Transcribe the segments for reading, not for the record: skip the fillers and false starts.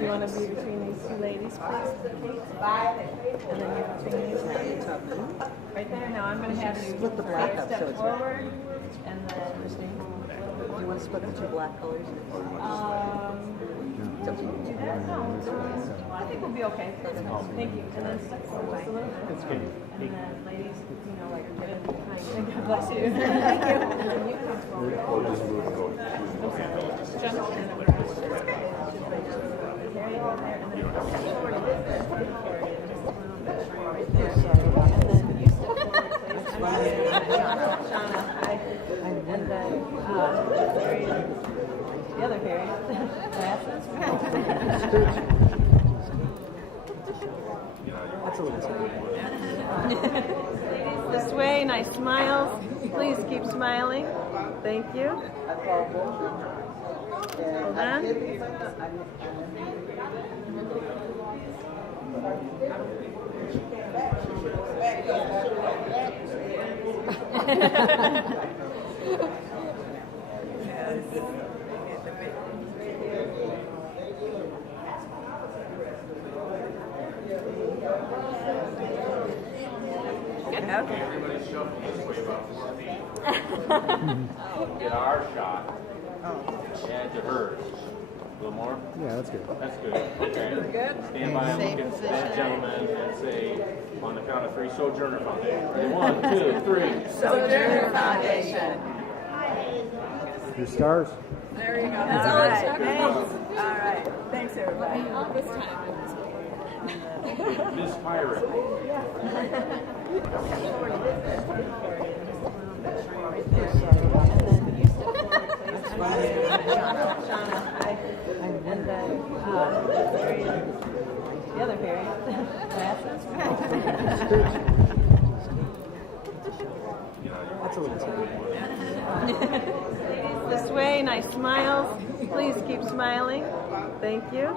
you want to be between these two ladies, please? And then you're between these two. Right there. Now I'm going to have you Split the black up so step it's forward, and then Do you want to split the two black colors? do that. No, I think we'll be okay. Thank you. And then step forward just a little bit. That's good. And then ladies, like get in behind. God bless you. Thank you. And then you come forward. Jump in. Carry it over there, and then step forward a little bit. Right there. And then you step forward, please. Shauna, hi. And then Harry, the other Harry. Glasses. That's a little too. This way, nice smiles. Please keep smiling. Thank you. Hold on. Okay. Everybody shuffle this way about 4 feet. Get our shot. Add to hers. A little more? Yeah, that's good. That's good. Okay. Stand by and look at that gentleman and say, on the count of 3, Sojourner Foundation. Ready? 1, 2, 3. Sojourner Foundation. Your stars? There you go. That's all right. Thanks. All right. Thanks, everybody. This time. Miss Pirate. Shauna, hi. And then Harry, the other Harry. Glasses. That's a little too. This way, nice smiles. Please keep smiling. Thank you.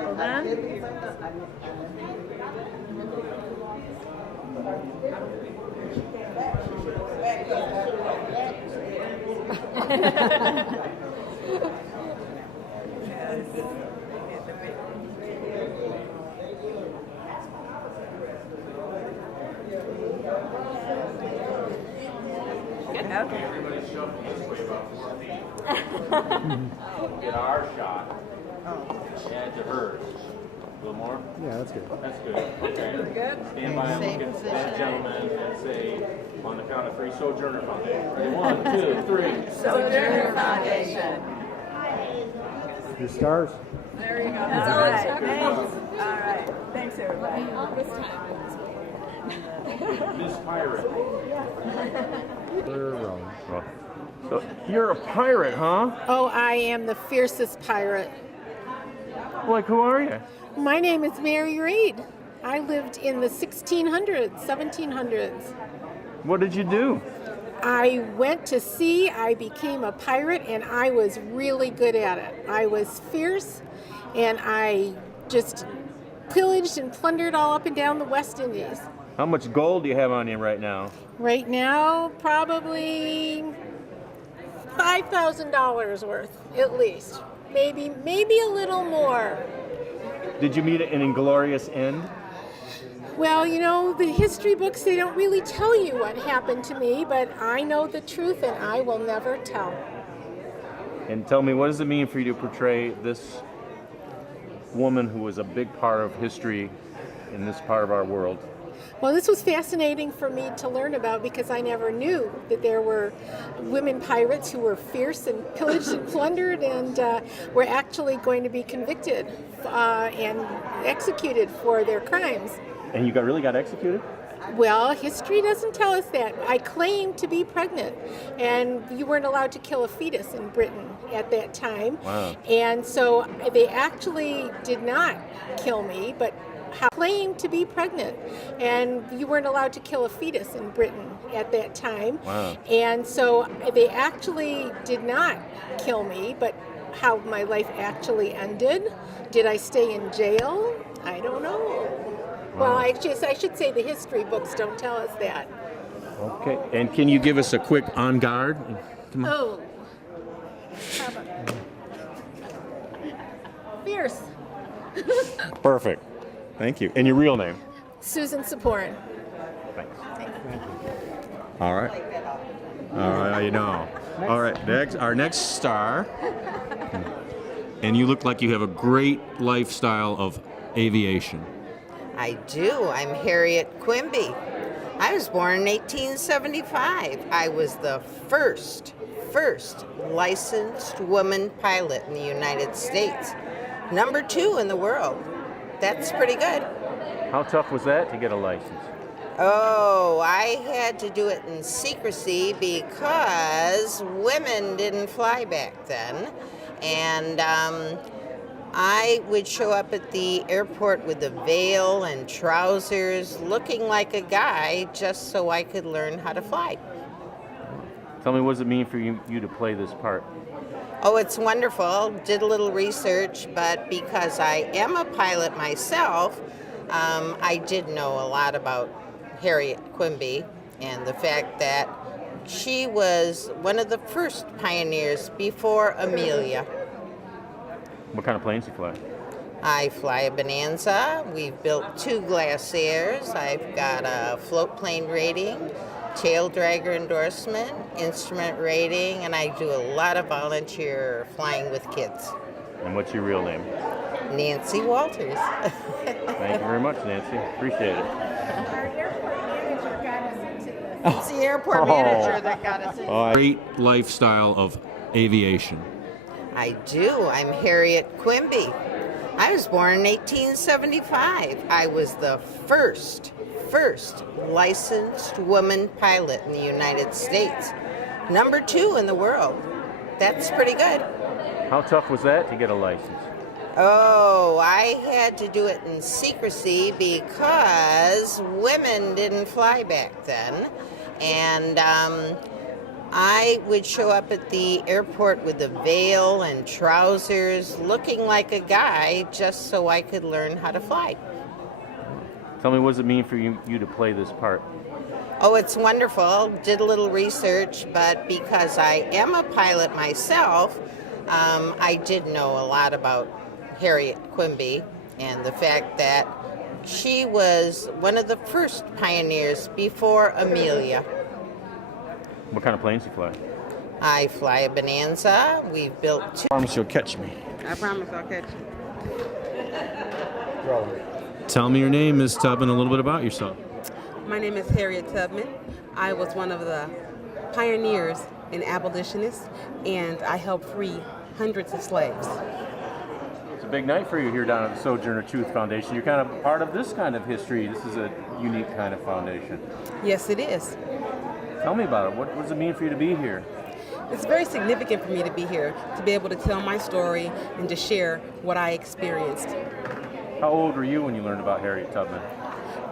Hold on. Okay. Everybody shuffle this way about 4 feet. Get our shot. Add to hers. A little more? Yeah, that's good. That's good. Okay. Stand by and look at that gentleman and say, on the count of 3, Sojourner Foundation. Ready? 1, 2, 3. Sojourner Foundation. Your stars? There you go. That's all right. Thanks. All right. Thanks, everybody. This time. Miss Pirate. We're wrong. So you're a pirate, huh? Oh, I am the fiercest pirate. Like, who are you? My name is Mary Reed. I lived in the 1600s, 1700s. What did you do? I went to sea, I became a pirate, and I was really good at it. I was fierce, and I just pillaged and plundered all up and down the West Indies. How much gold do you have on you right now? Right now, probably $5,000 worth, at least. Maybe a little more. Did you meet an inglorious end? Well, you know, the history books, they don't really tell you what happened to me, but I know the truth and I will never tell. And tell me, what does it mean for you to portray this woman who was a big part of history in this part of our world? Well, this was fascinating for me to learn about because I never knew that there were women pirates who were fierce and pillaged and plundered and were actually going to be convicted and executed for their crimes. And you really got executed? Well, history doesn't tell us that. I claimed to be pregnant, and you weren't allowed to kill a fetus in Britain at that time. Wow. And so they actually did not kill me, but claimed to be pregnant, and you weren't allowed to kill a fetus in Britain at that time. Wow. And so they actually did not kill me, but how my life actually ended. Did I stay in jail? I don't know. Wow. Well, I should say the history books don't tell us that. Okay. And can you give us a quick on guard? Come on. Oh. How about years. Perfect. Thank you. And your real name? Susan Saporin. Thanks. All right. All right, you know. All right, our next star. And you look like you have a great lifestyle of aviation. I do. I'm Harriet Quimby. I was born in 1875. I was the first licensed woman pilot in the United States. Number 2 in the world. That's pretty good. How tough was that to get a license? Oh, I had to do it in secrecy because women didn't fly back then. And I would show up at the airport with a veil and trousers, looking like a guy, just so I could learn how to fly. Tell me, what does it mean for you to play this part? Oh, it's wonderful. Did a little research, but because I am a pilot myself, I did know a lot about Harriet Quimby and the fact that she was one of the first pioneers before Amelia. What kind of planes do you fly? I fly a Bonanza. We've built 2 Glaciers. I've got a float plane rating, tail dragger endorsement, instrument rating, and I do a lot of volunteer flying with kids. And what's your real name? Nancy Walters. Thank you very much, Nancy. Appreciate it. It's the airport manager that got us in. Great lifestyle of aviation. I do. I'm Harriet Quimby. I was born in 1875. I was the first licensed woman pilot in the United States. Number 2 in the world. That's pretty good. How tough was that to get a license? Oh, I had to do it in secrecy because women didn't fly back then. And I would show up at the airport with a veil and trousers, looking like a guy, just so I could learn how to fly. Tell me, what does it mean for you to play this part? Oh, it's wonderful. Did a little research, but because I am a pilot myself, I did know a lot about Harriet Quimby and the fact that she was one of the first pioneers before Amelia. What kind of planes do you fly? I fly a Bonanza. We've built 2. I promise you'll catch me. I promise I'll catch you. Rolling. Tell me your name, Ms. Tubman, a little bit about yourself. My name is Harriet Tubman. I was one of the pioneers and abolitionists, and I helped free hundreds of slaves. It's a big night for you here down at the Sojourner Foundation. You're kind of part of this kind of history. This is a unique kind of foundation. Yes, it is. Tell me about it. What does it mean for you to be here? It's very significant for me to be here, to be able to tell my story and to share what I experienced. How old were you when you learned about Harriet Tubman?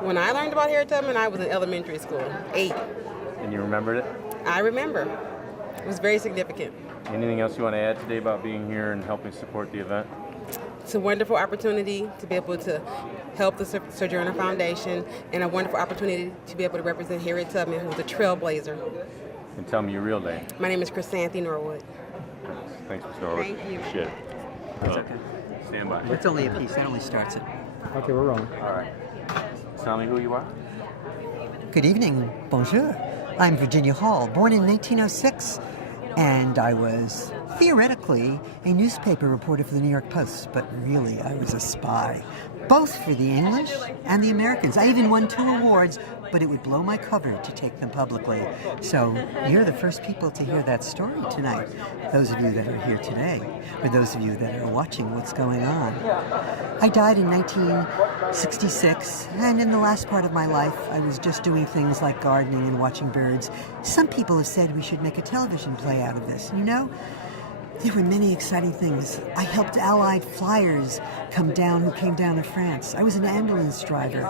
When I learned about Harriet Tubman, I was in elementary school, 8. And you remembered it? I remember. It was very significant. Anything else you want to add today about being here and helping support the event? It's a wonderful opportunity to be able to help the Sojourner Foundation, and a wonderful opportunity to be able to represent Harriet Tubman, who's a trailblazer. And tell me your real name. My name is Chrysanthi Norwood. Thanks, Mr. Norwood. Thank you. Appreciate it. That's okay. Stand by. It's only a piece. That only starts it. Okay, we're rolling. All right. Tell me who you are. Good evening. Bonjour. I'm Virginia Hall, born in 1906, and I was theoretically a newspaper reporter for the New York Post, but really I was a spy, both for the English and the Americans. I even won 2 awards, but it would blow my cover to take them publicly. So you're the first people to hear that story tonight, those of you that are here today, or those of you that are watching what's going on. I died in 1966, and in the last part of my life, I was just doing things like gardening and watching birds. Some people have said we should make a television play out of this. You know, there were many exciting things. I helped Allied flyers come down who came down to France. I was an ambulance driver.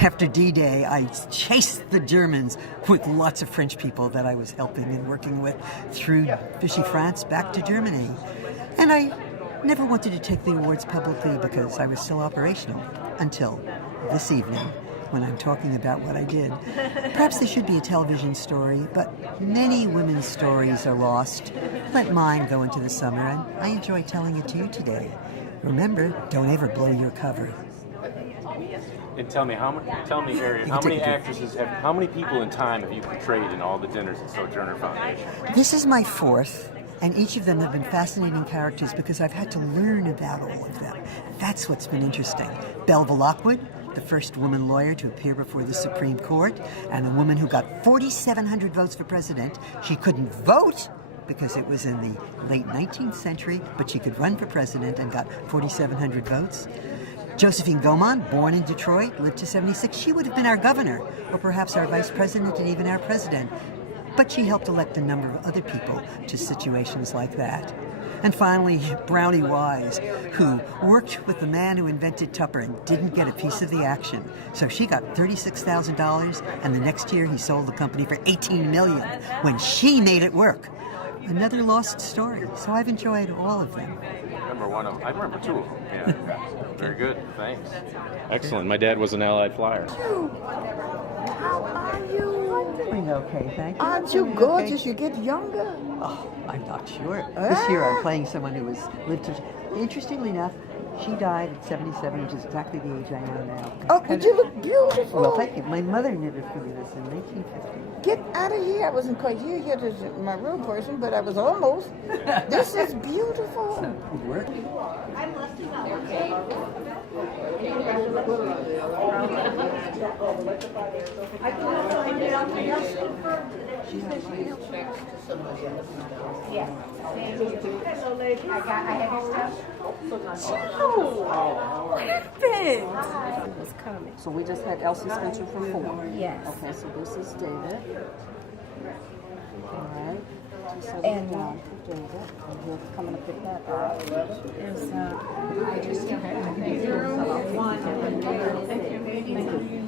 After D-Day, I chased the Germans with lots of French people that I was helping and working with through Vichy France back to Germany. And I never wanted to take the awards publicly because I was still operational until this evening, when I'm talking about what I did. Perhaps there should be a television story, but many women's stories are lost. Let mine go into the summer, and I enjoy telling it to you today. Remember, don't ever blow your cover. And tell me, Harriet, how many people in time have you portrayed in all the dinners at Sojourner Foundation? This is my fourth, and each of them have been fascinating characters because I've had to learn about all of them. That's what's been interesting. Belva Lockwood, the first woman lawyer to appear before the Supreme Court, and a woman who got 4,700 votes for president. She couldn't vote because it was in the late 19th century, but she could run for president and got 4,700 votes. Josephine Gaumont, born in Detroit, lived to 76. She would have been our governor, or perhaps our vice president and even our president. But she helped elect a number of other people to situations like that. And finally, Brownie Wise, who worked with the man who invented Tupper and didn't get a piece of the action. So she got $36,000, and the next year he sold the company for $18 million when she made it work. Another lost story. So I've enjoyed all of them. I remember two of them. Yeah. Very good. Thanks. Excellent. My dad was an Allied flyer. How are you? I'm doing okay, thank you. Aren't you gorgeous? You get younger. Oh, I'm not sure. This year I'm playing someone who lived to... Interestingly enough, she died at 77, which is exactly the age I am now. Oh, but you look beautiful. Well, thank you. My mother knitted for me this in 1950. Get out of here. I wasn't quite here to my real person, but I was almost. This is beautiful. Good work. Was coming. So we just had Elsie Spencer for 4. Yes. Okay, so this is David. All right. And David, and we're coming to pick that up. Is I just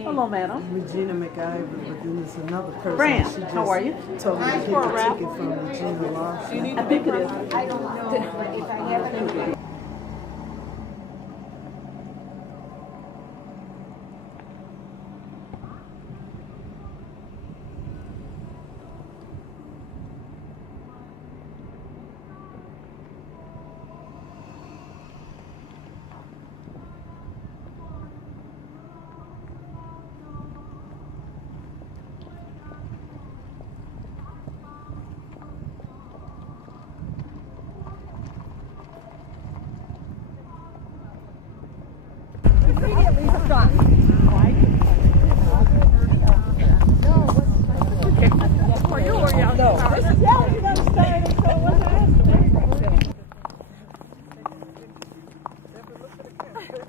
Hello, madam. Regina McIver, but then there's another person. Fran, she just how are you? Told me to get the ticket from Regina Lawson. I think it is. I don't know, but if I never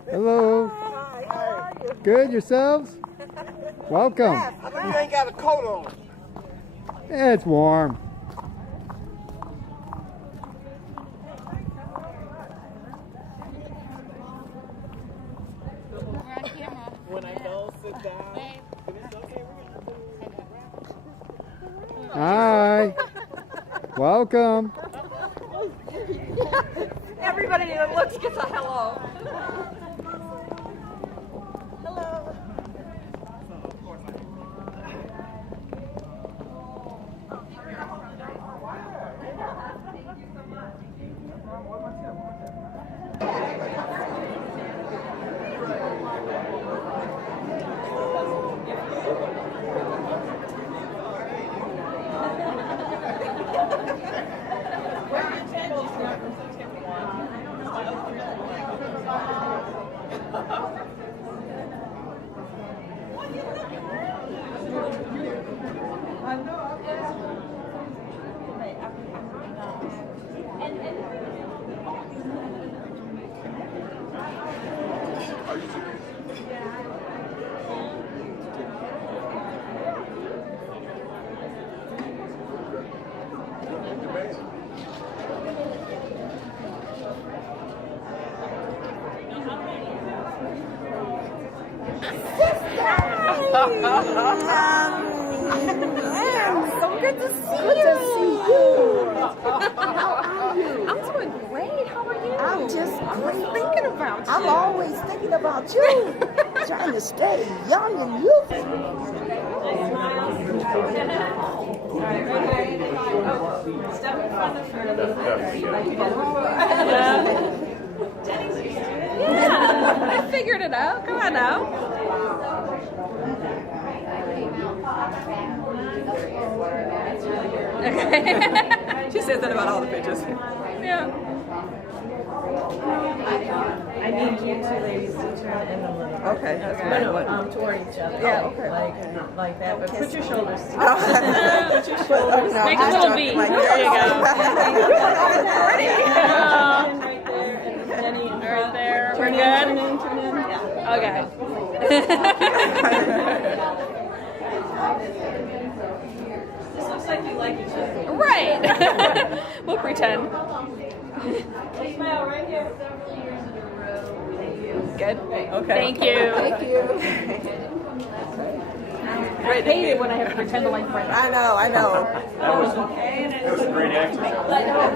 Hello. Good, yourselves? Welcome. You ain't got a coat on. Yeah, it's warm. When I go sit down. Hi. Welcome. Everybody that looks gets a hello. So good to see you. Good to see you. How are you? I'm doing great. How are you? I'm just great. Thinking about you. I'm always thinking about you. Trying to stay young and youthful. Step in front of her. figured it out. Come on now. Okay. She says that about all the pictures. Yeah. I need you two ladies to turn in a little. Okay, that's No, toward each other. Yeah, okay. Like that. But put your shoulders together. Put your shoulders. Make a little V. There you go. Right there, and Jenny in Right front. there. We're Turn good. in. Yeah. Okay. This looks like you like each other. Right. We'll pretend. Smile right here. Several years in a row. Thank you. Good. Okay. Thank you. Thank you. I hate it when I have to pretend to like Brenda. I know. That was a great actress.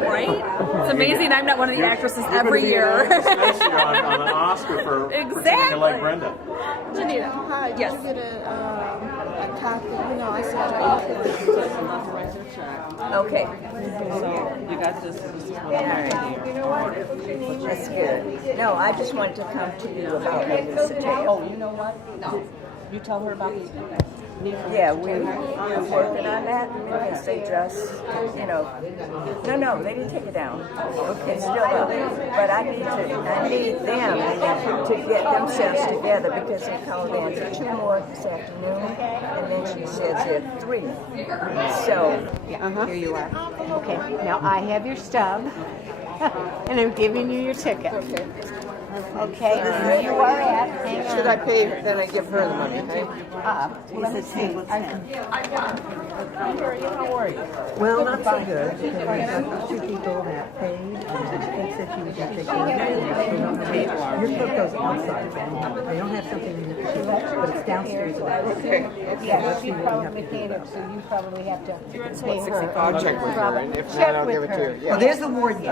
Right? It's amazing I'm not one of the actresses every year. Especially on an Oscar for pretending to like Brenda. Janita. Hi, did Yes. you get a copy? You know, I said I Okay. So you got this. This is what I'm here. That's good. No, I just wanted to come to you about this detail. Oh, you know what? You tell her about this. Yeah, we're working on that because they just, no, they didn't take it down. It's still up. But I need them to get themselves together because they called in for 2 more this afternoon, and then she says there are 3. So, Here you are. Okay, now I have your stub, and I'm giving you your ticket. Okay, here you are at. Hang on. Should I pay her? Then I give her the money. Okay? Let me see. How are you? well, not so good because we got 2 people that paid, and they said she was going to take care of it. Your cook goes outside. They don't have something in the kitchen, but it's downstairs. Yeah, she's probably mechanic, so you probably have to pay her. I'll check with her, and if not, I'll give it to you. Oh, there's the warden.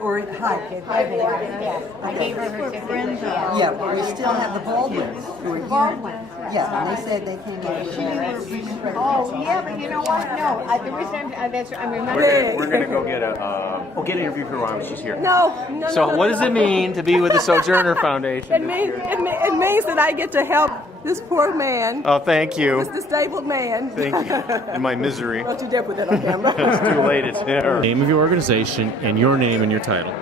Or hi. Yeah, I gave her her ticket. Yeah, we still have the Baldwins. Who are here. Baldwins, Yeah, and they said they came over. Oh, yeah, but you know what? No, the reason I'm remembering. We're gonna go get get an interview for her while she's here. No. So what does it mean to be with the Sojourner Foundation? It means that I get to help this poor man, Oh, thank you. this disabled man. Thank you. In my misery. Don't you dare put that on camera. It's too late. It's there. Name of your organization and your name and your title.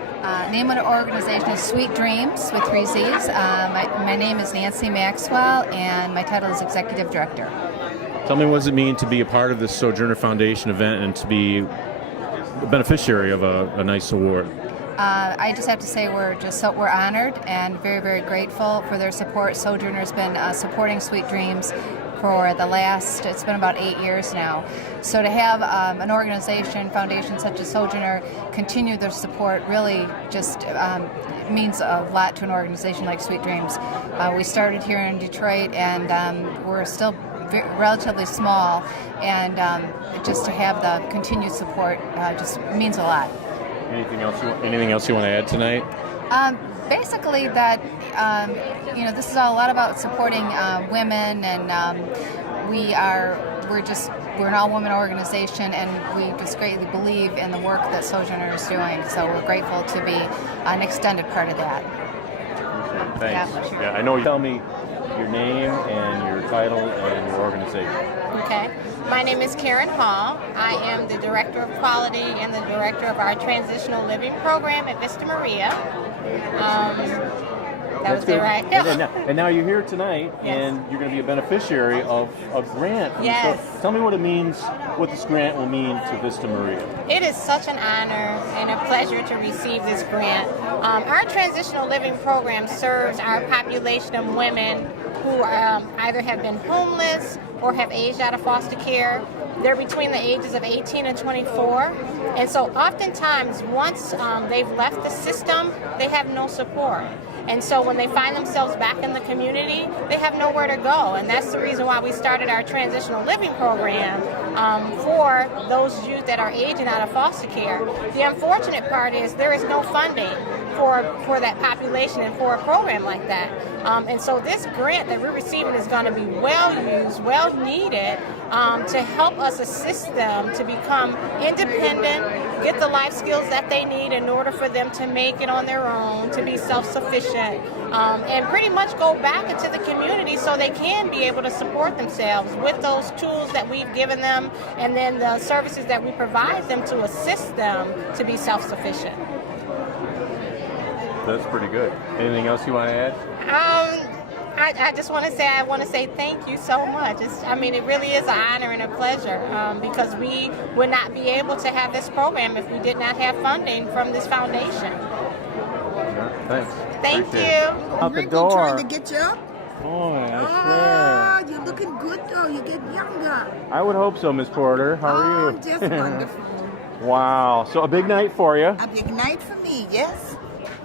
Name of the organization is Sweet Dreams with 3 Z's. My name is Nancy Maxwell, and my title is Executive Director. Tell me, what does it mean to be a part of this Sojourner Foundation event and to be a beneficiary of a nice award? I just have to say we're honored and very, very grateful for their support. Sojourner's been supporting Sweet Dreams for it's been about 8 years now. So to have an organization, foundation such as Sojourner continue their support really just means a lot to an organization like Sweet Dreams. We started here in Detroit, and we're still relatively small, and just to have the continued support just means a lot. Anything else you want to add tonight? Basically that, this is all a lot about supporting women, and we're an all-woman organization, and we just greatly believe in the work that Sojourner is doing, so we're grateful to be an extended part of that. Okay, thanks. Yeah, I know. Tell me your name and your title and your organization. Okay. My name is Karen Hall. I am the Director of Quality and the Director of our Transitional Living Program at Vista Maria. That was it, right? And now you're here tonight, and you're going to be a beneficiary of a grant. Yes. So tell me what it means, what this grant will mean to Vista Maria. It is such an honor and a pleasure to receive this grant. Our Transitional Living Program serves our population of women who either have been homeless or have aged out of foster care. They're between the ages of 18 and 24. And so oftentimes, once they've left the system, they have no support. And so when they find themselves back in the community, they have nowhere to go. And that's the reason why we started our transitional living program for those youth that are aging out of foster care. The unfortunate part is there is no funding for that population and for a program like that. And so this grant that we're receiving is going to be well used, well needed, to help us assist them to become independent, get the life skills that they need in order for them to make it on their own, to be self-sufficient, and pretty much go back into the community so they can be able to support themselves with those tools that we've given them and then the services that we provide them to assist them to be self-sufficient. That's pretty good. Anything else you want to add? I just want to say thank you so much. It really is an honor and a pleasure because we would not be able to have this program if we did not have funding from this foundation. Thanks. Thank Appreciate you. it. Out the Ricky door. trying to get you up? Oh, I Ah, swear. you're looking good though. You get younger. I would hope so, Miss Porter. How are you? Just wonderful. Wow. So a big night for you. A big night for me, yes.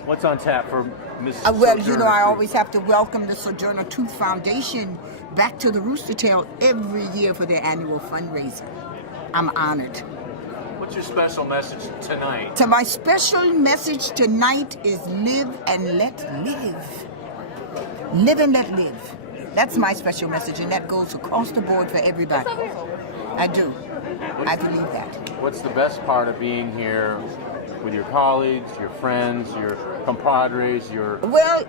What's on tap for Miss Well, you know, Sojourner I Truth? always have to welcome the Sojourner Foundation back to the Rooster Tail every year for their annual fundraiser. I'm honored. What's your special message tonight? So my special message tonight is live and let live. Live and let live. That's my special message, and that goes across the board for everybody. I do. I believe that. What's the best part of being here with your colleagues, your friends, your compadres, your loved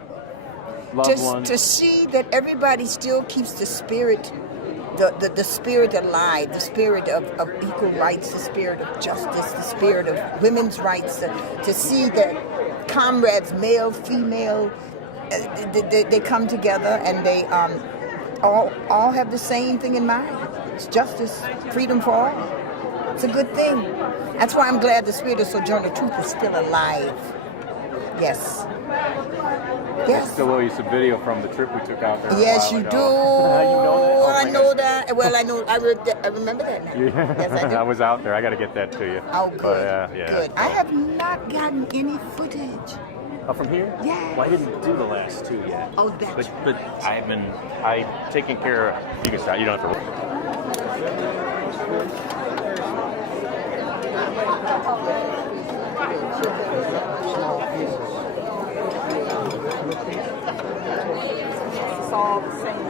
ones? To see that everybody still keeps the spirit, the spirit alive, the spirit of equal rights, the spirit of justice, the spirit of women's rights, to see that comrades, male, female, they come together and they all have the same thing in mind. It's justice, freedom for all. It's a good thing. That's why I'm glad the spirit of Sojourner Truth is still alive. Yes. Yes. I still owe you some video from the trip we took out there. Yes, a you while do. ago. You know that? Oh, I know that. Well, I remember that now. Yes, I do. I was out there. I got to get that to you. Oh, good. But, yeah. Good. I have not gotten any footage. Oh, from here? Yeah. Well, I didn't do the last two yet. Oh, that's But I've taken care of. You can stop. You don't have to. It's all the same.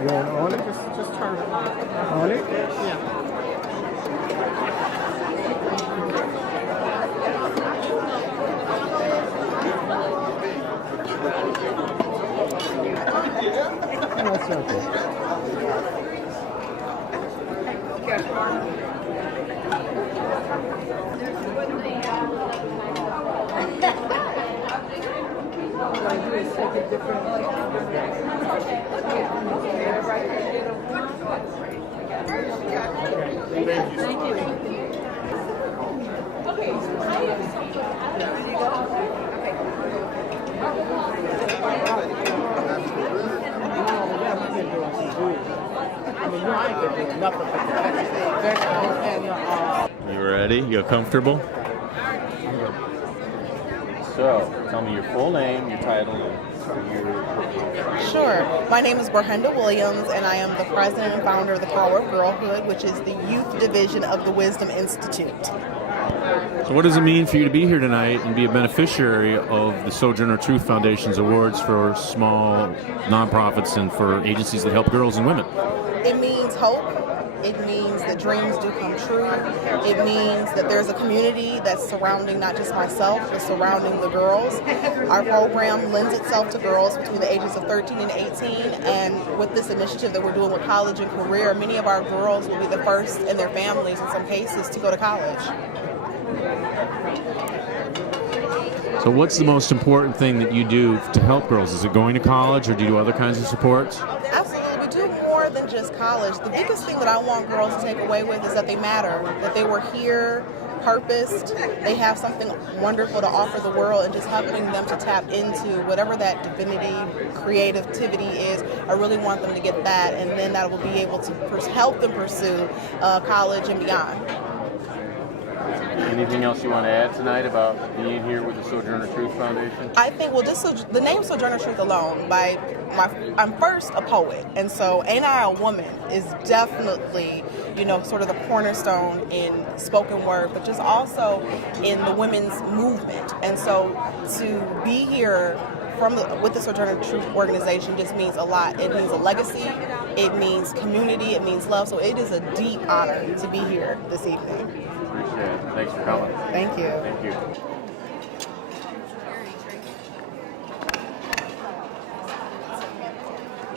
You want to own it? Just turn it. On it? Yeah. That's okay. You ready? You comfortable? So, tell me your full name, your title, and your... Sure. My name is Brahenda Williams, and I am the president and founder of the Power of Girlhood, which is the youth division of the Wisdom Institute. So what does it mean for you to be here tonight and be a beneficiary of the Sojourner Truth Foundation's awards for small nonprofits and for agencies that help girls and women? It means hope. It means that dreams do come true. It means that there's a community that's surrounding not just myself, but surrounding the girls. Our program lends itself to girls between the ages of 13 and 18, and with this initiative that we're doing with college and career, many of our girls will be the first in their families, in some cases, to go to college. So what's the most important thing that you do to help girls? Is it going to college, or do you do other kinds of supports? Absolutely. We do more than just college. The biggest thing that I want girls to take away with is that they matter, that they were here, purposed, they have something wonderful to offer the world, and just helping them to tap into whatever that divinity, creativity is. I really want them to get that, and then that will be able to help them pursue college and beyond. Anything else you want to add tonight about being here with the Sojourner Truth Foundation? I think, well, just the name Sojourner Truth alone, I'm first a poet, and so Ain't I a Woman is definitely, sort of the cornerstone in spoken word, but just also in the women's movement. And so to be here with the Sojourner Truth organization just means a lot. It means a legacy, it means community, it means love. So it is a deep honor to be here this evening. Appreciate it. Thanks for coming. Thank you. Thank you.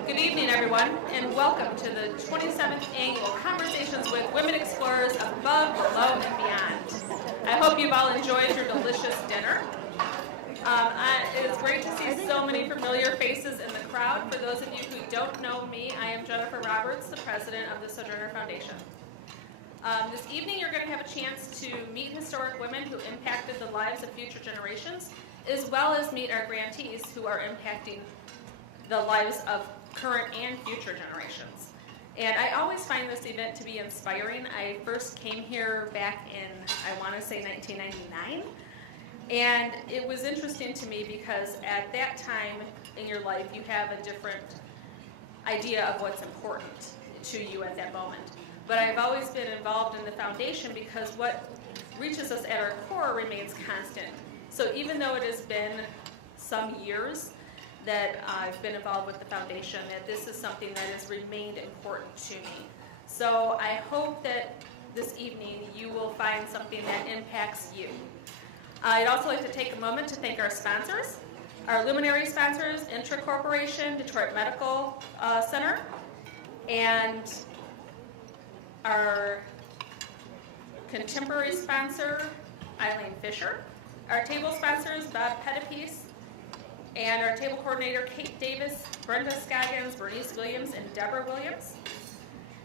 Good evening, everyone, and welcome to the 27th Annual Conversations with Women Explorers Above, Below, and Beyond. I hope you've all enjoyed your delicious dinner. It's great to see so many familiar faces in the crowd. For those of you who don't know me, I am Jennifer Roberts, the president of the Sojourner Foundation. This evening, you're going to have a chance to meet historic women who impacted the lives of future generations, as well as meet our grantees who are impacting the lives of current and future generations. And I always find this event to be inspiring. I first came here back in, I want to say 1999. And it was interesting to me because at that time in your life, you have a different idea of what's important to you at that moment. But I've always been involved in the foundation because what reaches us at our core remains constant. So even though it has been some years that I've been involved with the foundation, that this is something that has remained important to me. So I hope that this evening you will find something that impacts you. I'd also like to take a moment to thank our sponsors, our luminary sponsors, Intra Corporation, Detroit Medical Center, and our contemporary sponsor, Eileen Fisher, our table sponsors, Bob Pettipiece, and our table coordinator, Kate Davis, Brenda Scoggins, Bernice Williams, and Deborah Williams.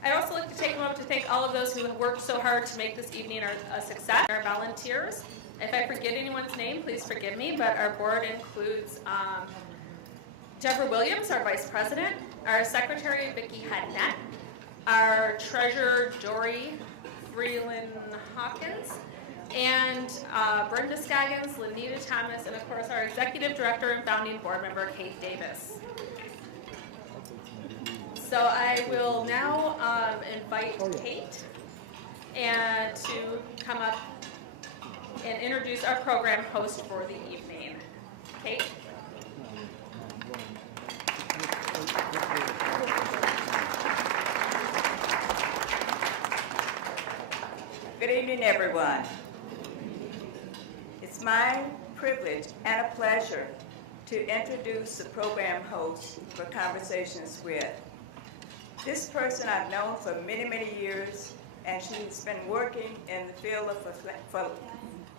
I'd also like to take a moment to thank all of those who have worked so hard to make this evening a success. Our volunteers. If I forget anyone's name, please forgive me, but our board includes Deborah Williams, our vice president, our secretary, Vicki Hadnett, our treasurer, Dory Freeland Hawkins, and Brenda Scoggins, Lenita Thomas, and of course our executive director and founding board member, Kate Davis. So I will now invite Kate and to come up and introduce our program host for the evening. Kate? Good evening, everyone. It's my privilege and a pleasure to introduce the program host for Conversations With. This person I've known for many, many years, and she's been working in the field of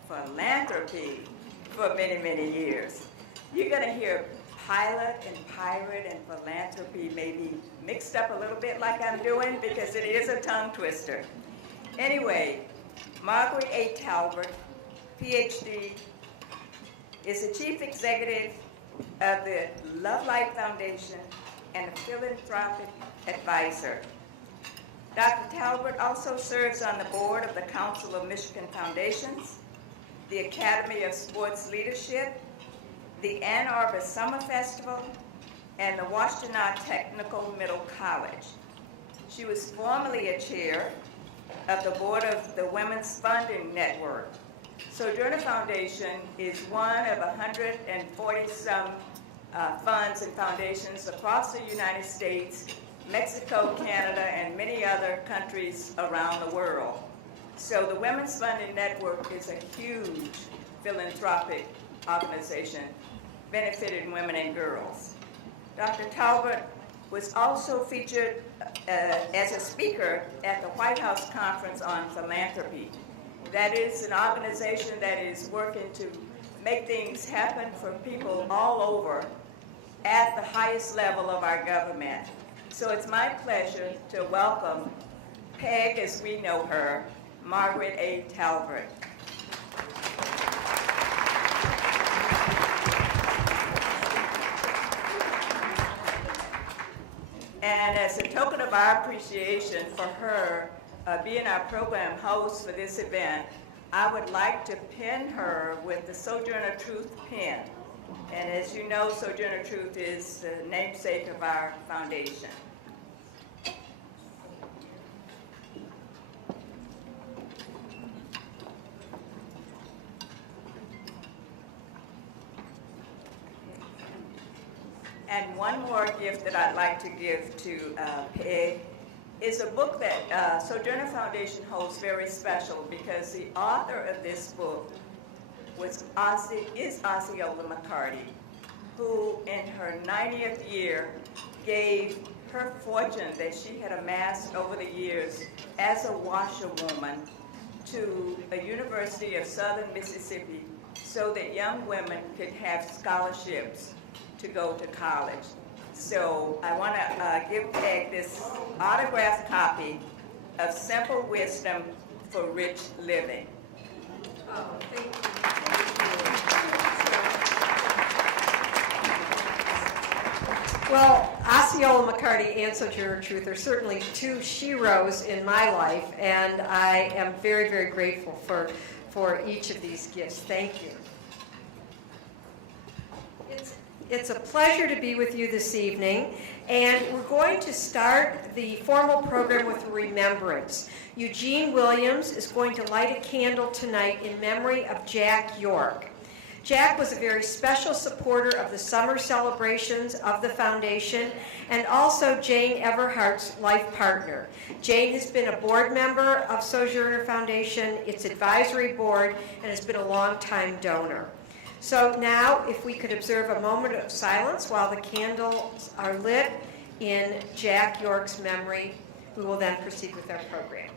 philanthropy for many, many years. You're going to hear pilot and pirate and philanthropy maybe mixed up a little bit like I'm doing because it is a tongue twister. Anyway, Margaret A. Talbert, PhD, is the chief executive of the Love Light Foundation and a philanthropic advisor. Dr. Talbert also serves on the board of the Council of Michigan Foundations, the Academy of Sports Leadership, the Ann Arbor Summer Festival, and the Washtenaw Technical Middle College. She was formerly a chair of the board of the Women's Funding Network. Sojourner Foundation is one of 140-some funds and foundations across the United States, Mexico, Canada, and many other countries around the world. So the Women's Funding Network is a huge philanthropic organization benefiting women and girls. Dr. Talbot was also featured as a speaker at the White House Conference on Philanthropy. That is an organization that is working to make things happen for people all over at the highest level of our government. So it's my pleasure to welcome Peg, as we know her, Margaret A. Talbert. And as a token of our appreciation for her being our program host for this event, I would like to pin her with the Sojourner Truth pin. And as you know, Sojourner Truth is the namesake of our foundation. And one more gift that I'd like to give to Peg is a book that Sojourner Foundation holds very special because the author of this book is Osceola McCarty, who in her 90th year gave her fortune that she had amassed over the years as a washerwoman to the University of Southern Mississippi so that young women could have scholarships to go to college. So I want to give Peg this autographed copy of Simple Wisdom for Rich Living. Oh, thank you. Well, Osceola McCarty and Sojourner Truth are certainly two sheroes in my life, and I am very, very grateful for each of these gifts. Thank you. It's a pleasure to be with you this evening, and we're going to start the formal program with a remembrance. Eugene Williams is going to light a candle tonight in memory of Jack York. Jack was a very special supporter of the summer celebrations of the foundation and also Jane Everhart's life partner. Jane has been a board member of Sojourner Foundation, its advisory board, and has been a longtime donor. So now, if we could observe a moment of silence while the candles are lit in Jack York's memory, we will then proceed with our program.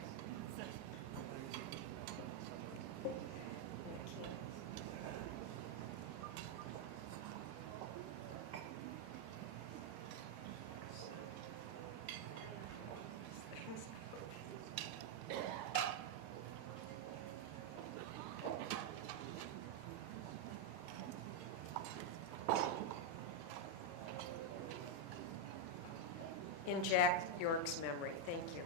In Jack York's memory. Thank you.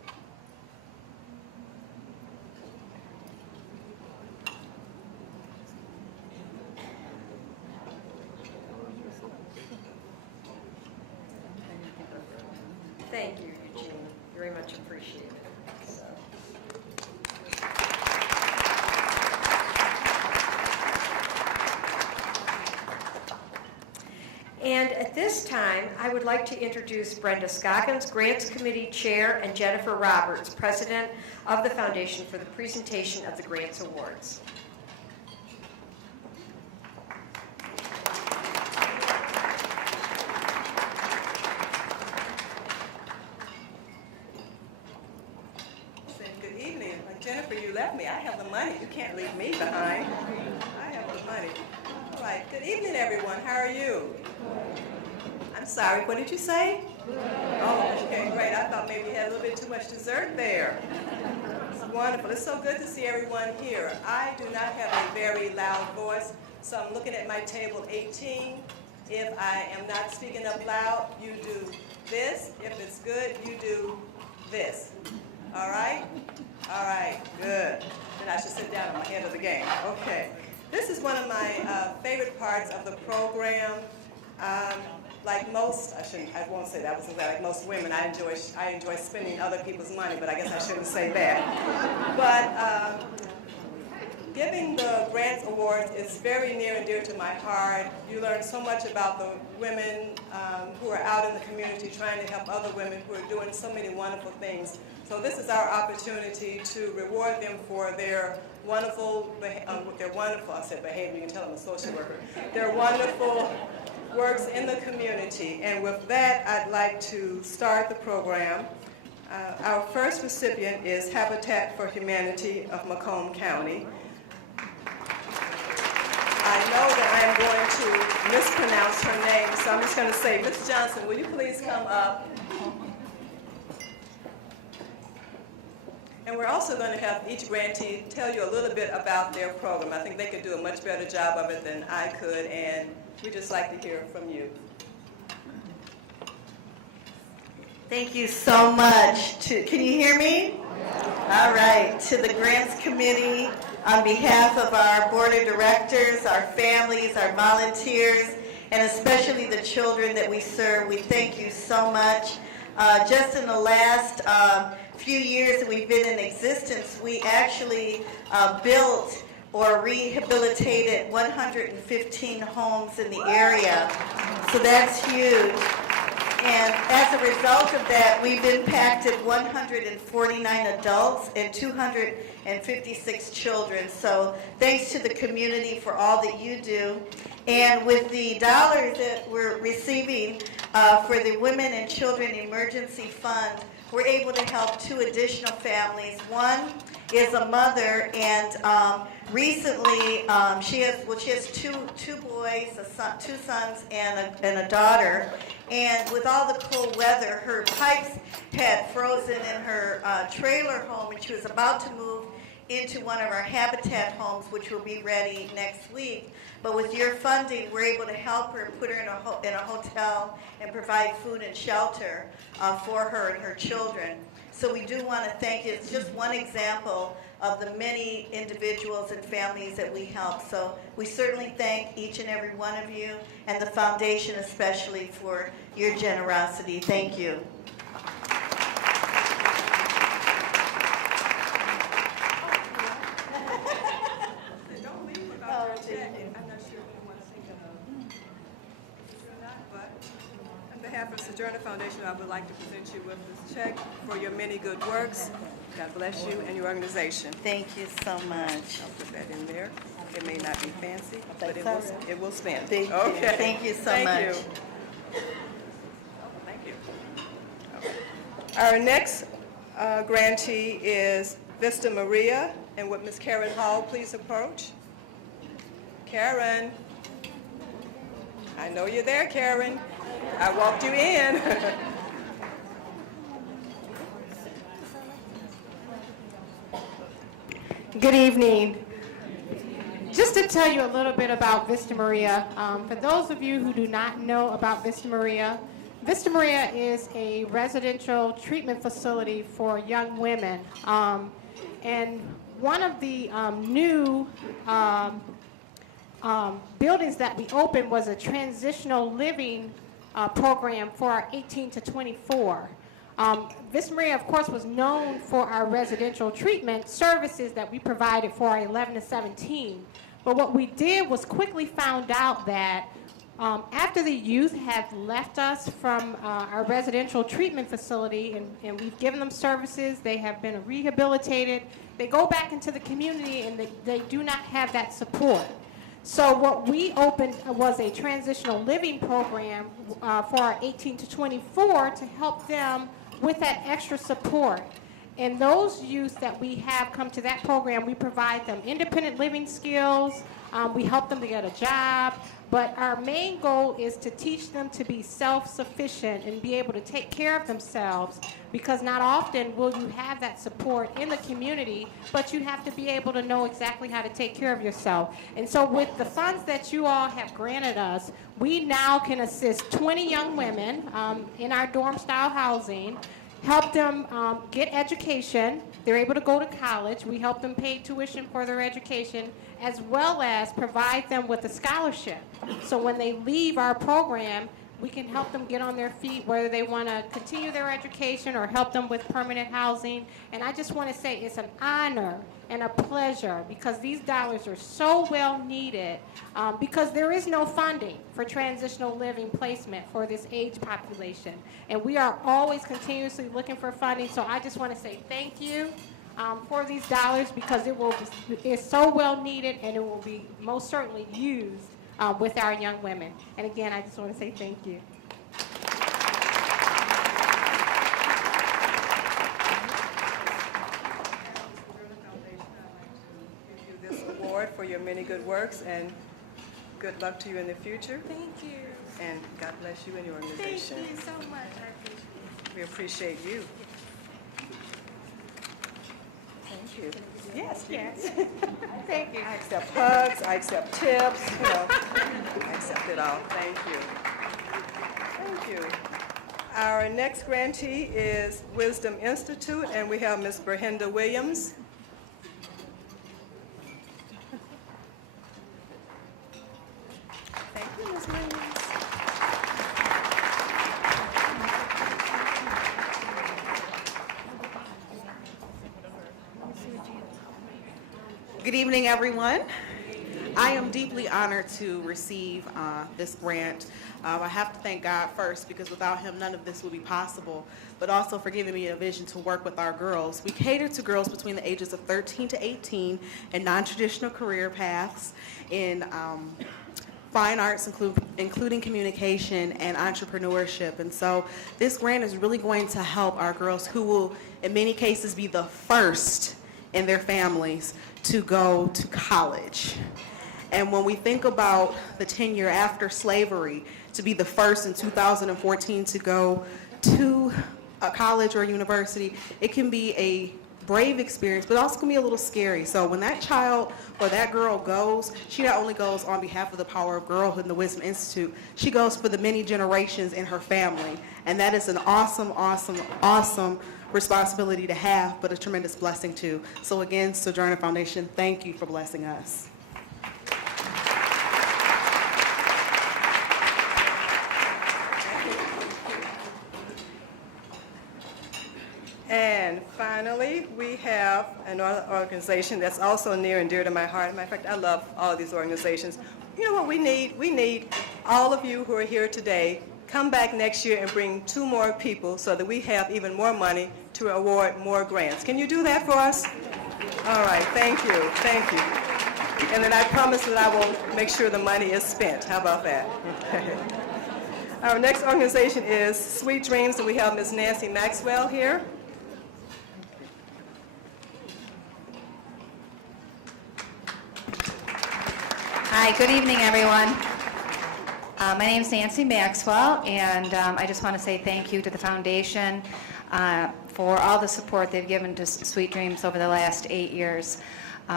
Thank you, Eugene. Very much appreciated. And at this time, I would like to introduce Brenda Scoggins, Grants Committee Chair, and Jennifer Roberts, President of the Foundation, for the presentation of the Grants Awards. Good evening. Jennifer, you left me. I have the money. You can't leave me behind. I have the money. All right. Good evening, everyone. How are you? I'm sorry. What did you say? Oh, okay, great. I thought maybe you had a little bit too much dessert there. It's wonderful. It's so good to see everyone here. I do not have a very loud voice, so I'm looking at my table 18. If I am not speaking up loud, you do this. If it's good, you do this. All right? All right, good. Then I should sit down. I'm ahead of the game. Okay. This is one of my favorite parts of the program. Like most, I won't say that. I was going to say like most women, I enjoy spending other people's money, but I guess I shouldn't say that. But giving the Grants Awards is very near and dear to my heart. You learn so much about the women who are out in the community trying to help other women who are doing so many wonderful things. So this is our opportunity to reward them for their wonderful, I said behavior, you can tell I'm a social worker, their wonderful works in the community. And with that, I'd like to start the program. Our first recipient is Habitat for Humanity of Macomb County. I know that I'm going to mispronounce her name, so I'm just going to say, Ms. Johnson, will you please come up? And we're also going to have each grantee tell you a little bit about their program. I think they could do a much better job of it than I could, and we'd just like to hear from you. Thank you so much. Can you hear me? All right. To the Grants Committee, on behalf of our Board of Directors, our families, our volunteers, and especially the children that we serve, we thank you so much. Just in the last few years that we've been in existence, we actually built or rehabilitated 115 homes in the area. So that's huge. And as a result of that, we've impacted 149 adults and 256 children. So thanks to the community for all that you do. And with the dollars that we're receiving for the Women and Children Emergency Fund, we're able to help 2 additional families. One is a mother, and recently she has two boys, 2 sons and a daughter. And with all the cold weather, her pipes had frozen in her trailer home, and she was about to move into one of our Habitat homes, which will be ready next week. But with your funding, we're able to help her, put her in a hotel, and provide food and shelter for her and her children. So we do want to thank you. It's just one example of the many individuals and families that we help. So we certainly thank each and every one of you, and the foundation especially, for your generosity. Thank you. On behalf of Sojourner Foundation, I would like to present you with this check for your many good works. God bless you and your organization. Thank you so much. I'll put that in there. It may not be fancy, but That's it will spend. Thank you. Okay. Thank you so Thank much. you. Thank you. Our next grantee is Vista Maria, and would Ms. Karen Hall please approach? Karen. I know you're there, Karen. I walked you in. Good evening. Just to tell you a little bit about Vista Maria, for those of you who do not know about Vista Maria is a residential treatment facility for young women. And one of the new buildings that we opened was a transitional living program for our 18 to 24. Vista Maria, of course, was known for our residential treatment services that we provided for our 11 to 17. But what we did was quickly found out that after the youth have left us from our residential treatment facility, and we've given them services, they have been rehabilitated, they go back into the community and they do not have that support. So what we opened was a transitional living program for our 18 to 24 to help them with that extra support. And those youth that we have come to that program, we provide them independent living skills, we help them to get a job, but our main goal is to teach them to be self-sufficient and be able to take care of themselves, because not often will you have that support in the community, but you have to be able to know exactly how to take care of yourself. And so with the funds that you all have granted us, we now can assist 20 young women in our dorm-style housing, help them get education. They're able to go to college. We help them pay tuition for their education, as well as provide them with a scholarship. So when they leave our program, we can help them get on their feet, whether they want to continue their education or help them with permanent housing. And I just want to say it's an honor and a pleasure, because these dollars are so well needed, because there is no funding for transitional living placement for this age population. And we are always continuously looking for funding. So I just want to say thank you for these dollars, because it's so well needed, and it will be most certainly used with our young women. And again, I just want to say thank you. This award for your many good works, and good luck to you in the future. Thank you. And God bless you and your organization. Thank you so much. I appreciate it. We appreciate you. Thank you. Yes, yes. Thank you. I accept hugs, I accept tips, I accept it all. Thank you. Thank you. Our next grantee is Wisdom Institute, and we have Ms. Brenda Williams. Thank you, Ms. Williams. Good evening, everyone. I am deeply honored to receive this grant. I have to thank God first because without Him, none of this would be possible, but also for giving me a vision to work with our girls. We cater to girls between the ages of 13 to 18 in non-traditional career paths in fine arts, including communication and entrepreneurship. And so this grant is really going to help our girls who will, in many cases, be the first in their families to go to college. And when we think about the 10 year after slavery, to be the first in 2014 to go to a college or a university, it can be a brave experience, but also can be a little scary. So when that child or that girl goes, she not only goes on behalf of the Power of Girlhood and the Wisdom Institute, she goes for the many generations in her family. And that is an awesome, awesome, awesome responsibility to have, but a tremendous blessing too. So again, Sojourner Foundation, thank you for blessing us. And finally, we have another organization that's also near and dear to my heart. Matter of fact, I love all of these organizations. You know what we need? We need all of you who are here today, come back next year and bring 2 more people so that we have even more money to award more grants. Can you do that for us? All right, thank you, thank you. And then I promise that I will make sure the money is spent. How about that? Our next organization is Sweet Dreams, and we have Ms. Nancy Maxwell here. Hi, good evening, everyone. My name is Nancy Maxwell, and I just want to say thank you to the foundation for all the support they've given to Sweet Dreams over the last 8 years.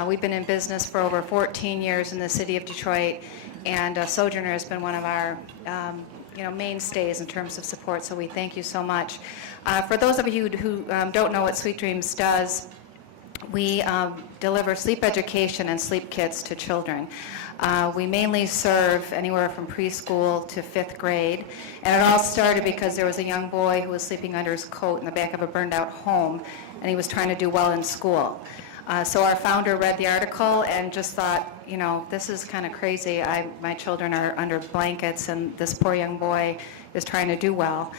We've been in business for over 14 years in the city of Detroit, and Sojourner has been one of our mainstays in terms of support, so we thank you so much. For those of you who don't know what Sweet Dreams does, we deliver sleep education and sleep kits to children. We mainly serve anywhere from preschool to 5th grade, and it all started because there was a young boy who was sleeping under his coat in the back of a burned out home, and he was trying to do well in school. So our founder read the article and just thought, this is kind of crazy. My children are under blankets, and this poor young boy is trying to do well.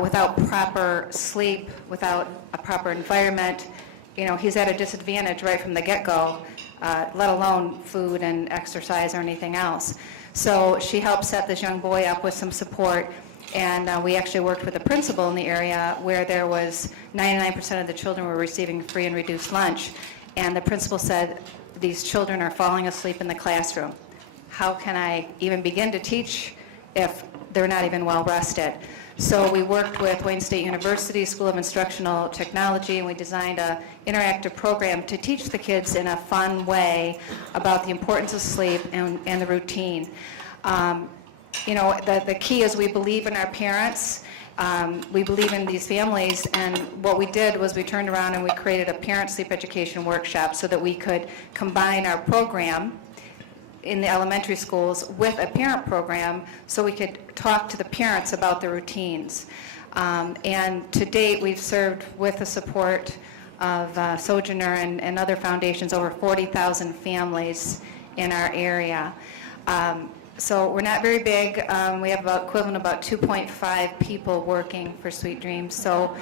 Without proper sleep, without a proper environment, he's at a disadvantage right from the get-go, let alone food and exercise or anything else. So she helped set this young boy up with some support, and we actually worked with a principal in the area where there was 99% of the children were receiving free and reduced lunch. And the principal said, these children are falling asleep in the classroom. How can I even begin to teach if they're not even well rested? So we worked with Wayne State University School of Instructional Technology, and we designed an interactive program to teach the kids in a fun way about the importance of sleep and the routine. The key is we believe in our parents. We believe in these families, and what we did was we turned around and we created a parent sleep education workshop so that we could combine our program in the elementary schools with a parent program so we could talk to the parents about the routines. And to date, we've served with the support of Sojourner and other foundations over 40,000 families in our area. So we're not very big. We have equivalent about 2.5 people working for Sweet Dreams. So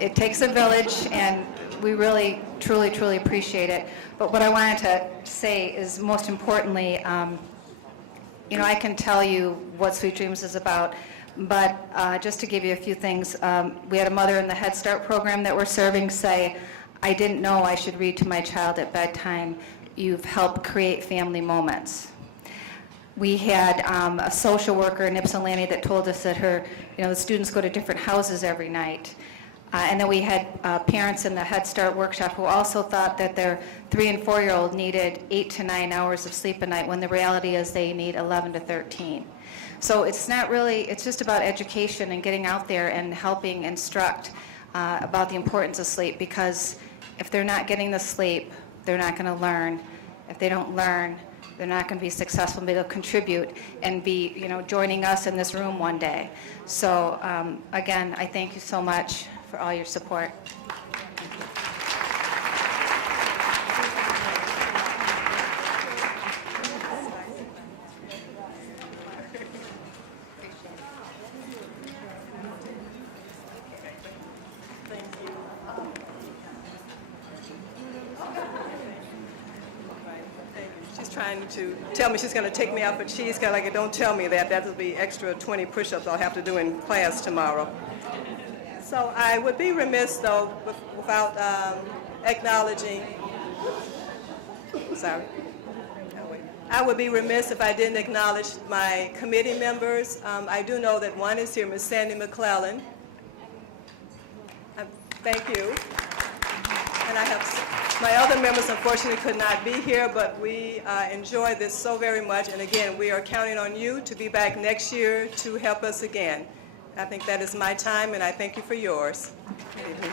it takes a village, and we really, truly, truly appreciate it. But what I wanted to say is, most importantly, I can tell you what Sweet Dreams is about, but just to give you a few things, we had a mother in the Head Start program that we're serving say, I didn't know I should read to my child at bedtime. You've helped create family moments. We had a social worker in Ypsilanti that told us that the students go to different houses every night. And then we had parents in the Head Start workshop who also thought that their 3- and 4-year-old needed 8 to 9 hours of sleep a night, when the reality is they need 11 to 13. So it's not really, it's just about education and getting out there and helping instruct about the importance of sleep, because if they're not getting the sleep, they're not going to learn. If they don't learn, they're not going to be successful, but they'll contribute and be, joining us in this room one day. So again, I thank you so much for all your support. trying to tell me she's going to take me out for cheese. Kind of like, don't tell me that. That will be extra 20 push-ups I'll have to do in class tomorrow. So I would be remiss, though, without acknowledging. Sorry. I would be remiss if I didn't acknowledge my committee members. I do know that one is here, Ms. Sandy McClellan. Thank you. And I have my other members, unfortunately, could not be here, but we enjoy this so very much. And again, we are counting on you to be back next year to help us again. I think that is my time, and I thank you for yours. Good evening.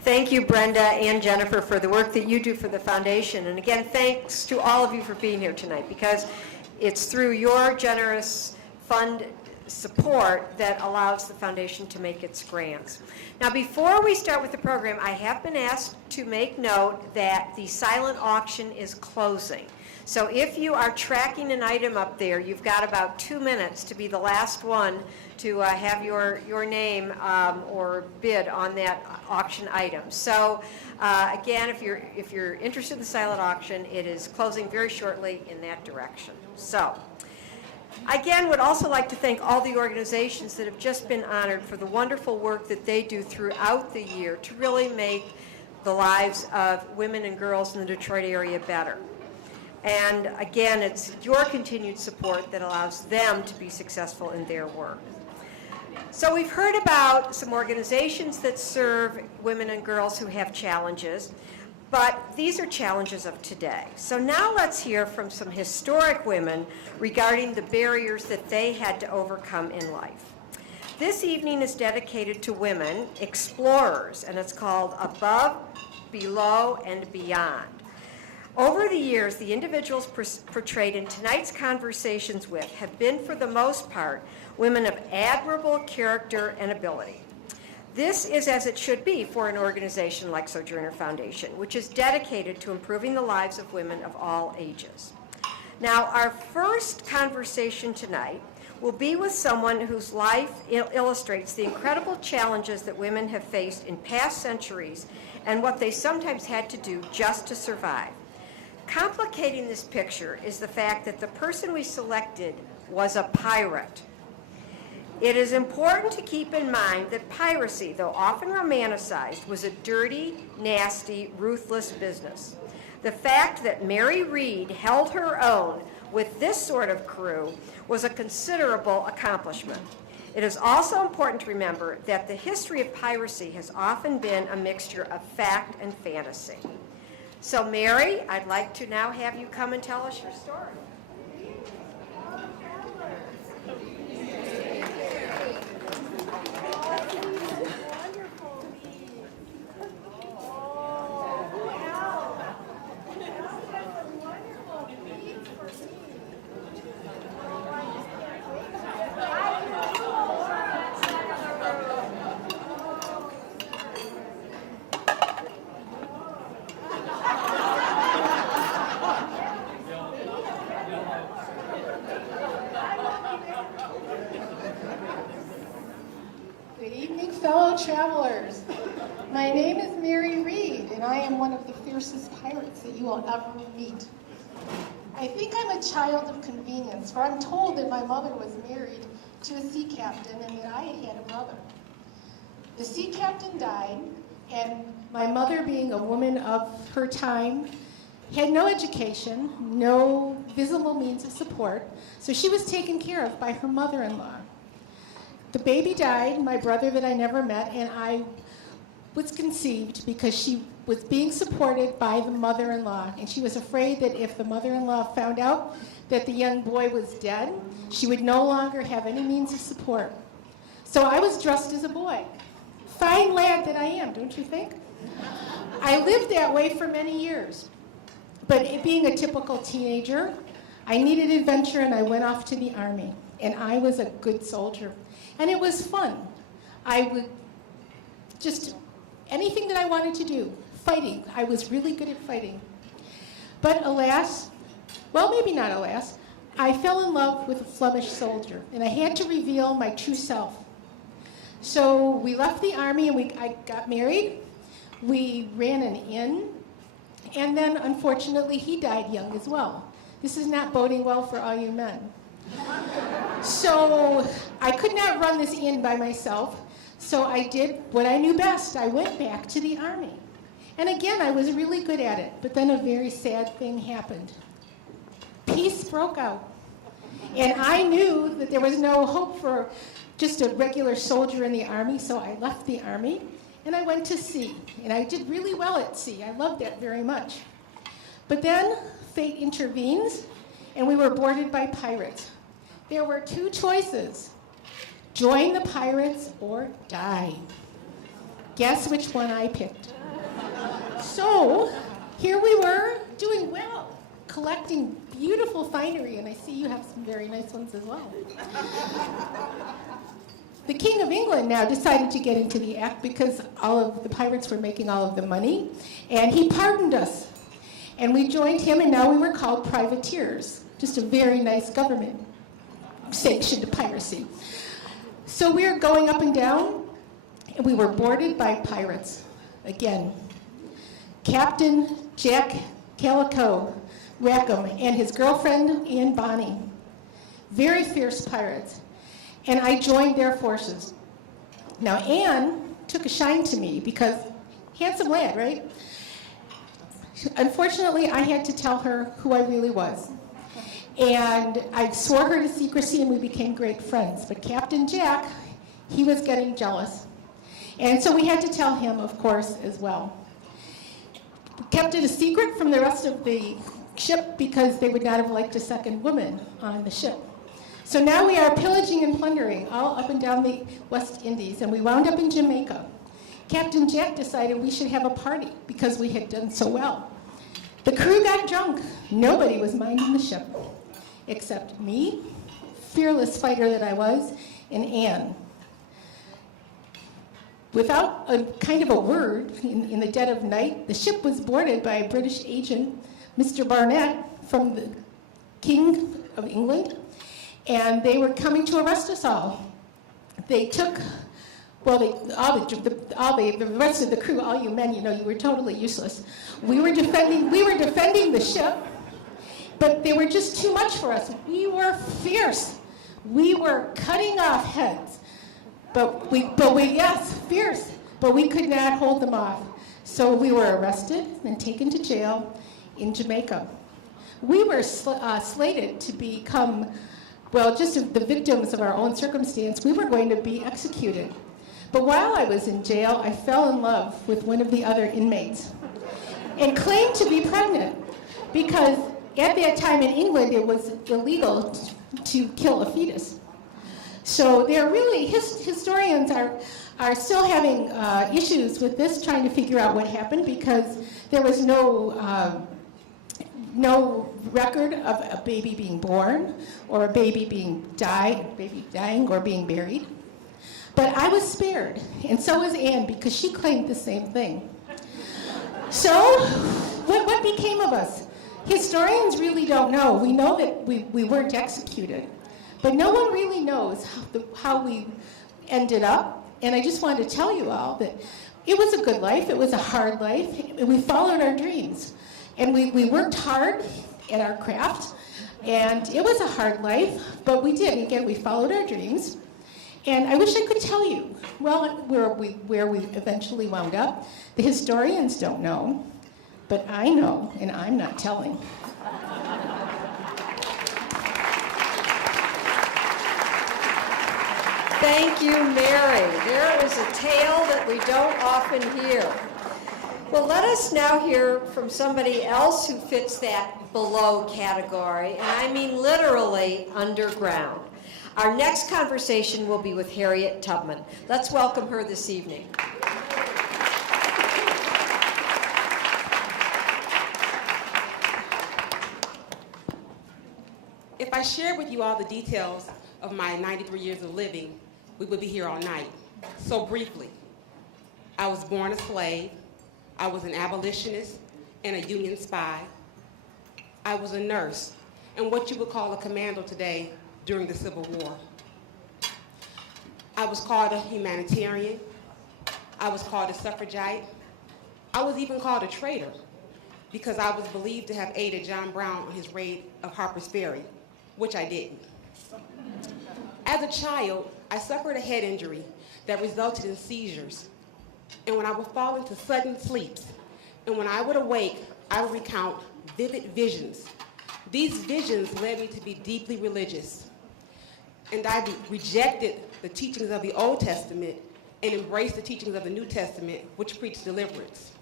Thank you, Brenda and Jennifer, for the work that you do for the foundation. And again, thanks to all of you for being here tonight, because it's through your generous fund support that allows the foundation to make its grants. Now, before we start with the program, I have been asked to make note that the silent auction is closing. So if you are tracking an item up there, you've got about 2 minutes to be the last one to have your name or bid on that auction item. So again, if you're interested in the silent auction, it is closing very shortly in that direction. So again, would also like to thank all the organizations that have just been honored for the wonderful work that they do throughout the year to really make the lives of women and girls in the Detroit area better. And again, it's your continued support that allows them to be successful in their work. So we've heard about some organizations that serve women and girls who have challenges, but these are challenges of today. So now let's hear from some historic women regarding the barriers that they had to overcome in life. This evening is dedicated to women explorers, and it's called Above, Below, and Beyond. Over the years, the individuals portrayed in tonight's conversations with have been, for the most part, women of admirable character and ability. This is as it should be for an organization like Sojourner Foundation, which is dedicated to improving the lives of women of all ages. Now, our first conversation tonight will be with someone whose life illustrates the incredible challenges that women have faced in past centuries and what they sometimes had to do just to survive. Complicating this picture is the fact that the person we selected was a pirate. It is important to keep in mind that piracy, though often romanticized, was a dirty, nasty, ruthless business. The fact that Mary Read held her own with this sort of crew was a considerable accomplishment. It is also important to remember that the history of piracy has often been a mixture of fact and fantasy. So Mary, I'd like to now have you come and tell us your story. Travelers, my name is Mary Read, and I am one of the fiercest pirates that you will ever meet. I think I'm a child of convenience, for I'm told that my mother was married to a sea captain and that I had a brother. The sea captain died, and my mother, being a woman of her time, had no education, no visible means of support, so she was taken care of by her mother-in-law. The baby died, my brother that I never met, and I was conceived because she was being supported by the mother-in-law, and she was afraid that if the mother-in-law found out that the young boy was dead, she would no longer have any means of support. So I was dressed as a boy. Fine lad that I am, don't you think? I lived that way for many years. But being a typical teenager, I needed adventure and I went off to the Army. And I was a good soldier. And it was fun. I would just, anything that I wanted to do, fighting. I was really good at fighting. But alas, well, maybe not alas, I fell in love with a Flemish soldier, and I had to reveal my true self. So we left the Army and I got married. We ran an inn. And then, unfortunately, he died young as well. This is not boding well for all you men. So I could not run this inn by myself. So I did what I knew best. I went back to the Army. And again, I was really good at it. But then a very sad thing happened. Peace broke out. And I knew that there was no hope for just a regular soldier in the Army, so I left the Army and I went to sea. And I did really well at sea. I loved that very much. But then fate intervenes and we were boarded by pirates. There were two choices: join the pirates or die. Guess which one I picked? So here we were doing well, collecting beautiful finery, and I see you have some very nice ones as well. The King of England now decided to get into the act because all of the pirates were making all of the money, and he pardoned us. And we joined him, and now we were called privateers. Just a very nice government sanctioned piracy. So we were going up and down, and we were boarded by pirates again. Captain Jack Calico Rackham and his girlfriend Anne Bonny. Very fierce pirates. And I joined their forces. Now Anne took a shine to me because handsome lad, right? Unfortunately, I had to tell her who I really was. And I swore her to secrecy and we became great friends. But Captain Jack, he was getting jealous. And so we had to tell him, of course, as well. We kept it a secret from the rest of the ship because they would not have liked a second woman on the ship. So now we are pillaging and plundering all up and down the West Indies, and we wound up in Jamaica. Captain Jack decided we should have a party because we had done so well. The crew got drunk. Nobody was minding the ship, except me, fearless fighter that I was, and Anne. Without a kind of a word, in the dead of night, the ship was boarded by a British agent, Mr. Barnett, from the King of England, and they were coming to arrest us all. They took, well, the rest of the crew, all you men, you know, you were totally useless. We were defending the ship, but they were just too much for us. We were fierce. We were cutting off heads, yes, fierce, but we could not hold them off. So we were arrested and taken to jail in Jamaica. We were slated to become, well, just the victims of our own circumstance. We were going to be executed. But while I was in jail, I fell in love with one of the other inmates and claimed to be pregnant because at that time in England it was illegal to kill a fetus. So they're really, historians are still having issues with this, trying to figure out what happened because there was no record of a baby being born or a baby dying or being buried. But I was spared, and so was Anne because she claimed the same thing. So what became of us? Historians really don't know. We know that we weren't executed, but no one really knows how we ended up. And I just wanted to tell you all that it was a good life, it was a hard life, and we followed our dreams. And we worked hard at our craft, and it was a hard life, but we did. Again, we followed our dreams. And I wish I could tell you, well, where we eventually wound up. The historians don't know, but I know, and I'm not telling. Thank you, Mary. There is a tale that we don't often hear. Well, let us now hear from somebody else who fits that below category, and I mean literally underground. Our next conversation will be with Harriet Tubman. Let's welcome her this evening. If I shared with you all the details of my 93 years of living, we would be here all night. So briefly, I was born a slave. I was an abolitionist and a Union spy. I was a nurse and what you would call a commando today during the Civil War. I was called a humanitarian. I was called a suffragette. I was even called a traitor because I was believed to have aided John Brown on his raid of Harper's Ferry, which I didn't. As a child, I suffered a head injury that resulted in seizures. And when I would fall into sudden sleeps, and when I would awake, I would recount vivid visions. These visions led me to be deeply religious. And I rejected the teachings of the Old Testament and embraced the teachings of the New Testament, which preach deliverance.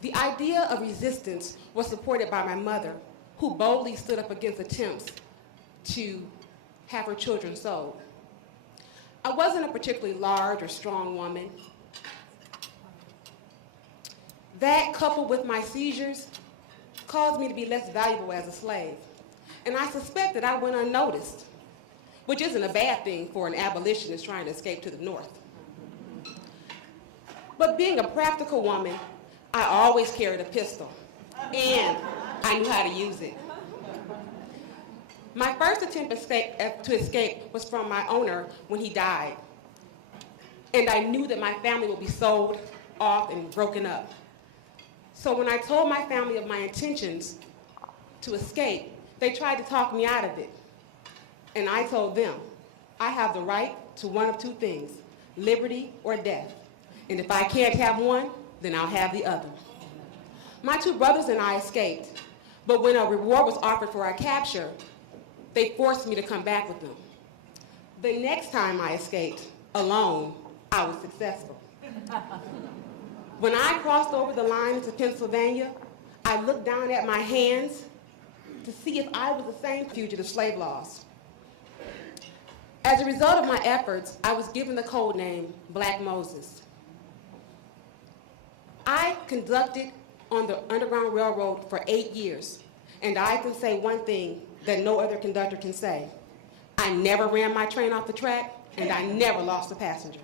The idea of resistance was supported by my mother, who boldly stood up against attempts to have her children sold. I wasn't a particularly large or strong woman. That, coupled with my seizures, caused me to be less valuable as a slave. And I suspect that I went unnoticed, which isn't a bad thing for an abolitionist trying to escape to the North. But being a practical woman, I always carried a pistol, and I knew how to use it. My first attempt to escape was from my owner when he died, and I knew that my family would be sold off and broken up. So when I told my family of my intentions to escape, they tried to talk me out of it. And I told them, I have the right to one of two things, liberty or death. And if I can't have one, then I'll have the other. My two brothers and I escaped, but when a reward was offered for our capture, they forced me to come back with them. The next time I escaped, alone, I was successful. When I crossed over the line into Pennsylvania, I looked down at my hands to see if I was the same fugitive slave laws. As a result of my efforts, I was given the code name Black Moses. I conducted on the Underground Railroad for 8 years, and I can say one thing that no other conductor can say. I never ran my train off the track, and I never lost a passenger.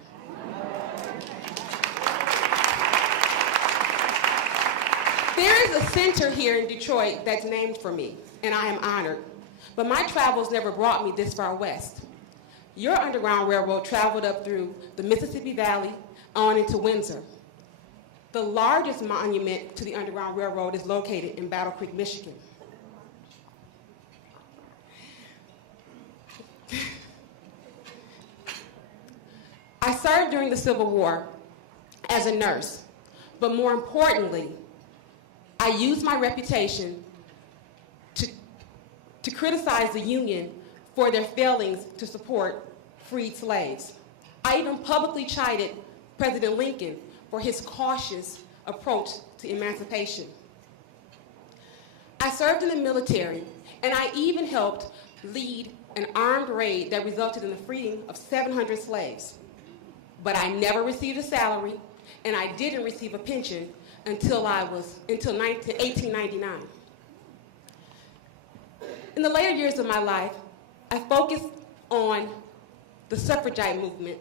There is a center here in Detroit that's named for me, and I am honored. But my travels never brought me this far west. Your Underground Railroad traveled up through the Mississippi Valley on into Windsor. The largest monument to the Underground Railroad is located in Battle Creek, Michigan. I served during the Civil War as a nurse, but more importantly, I used my reputation to criticize the Union for their failings to support freed slaves. I even publicly chided President Lincoln for his cautious approach to emancipation. I served in the military, and I even helped lead an armed raid that resulted in the freeing of 700 slaves. But I never received a salary, and I didn't receive a pension until 1899. In the later years of my life, I focused on the suffragette movement,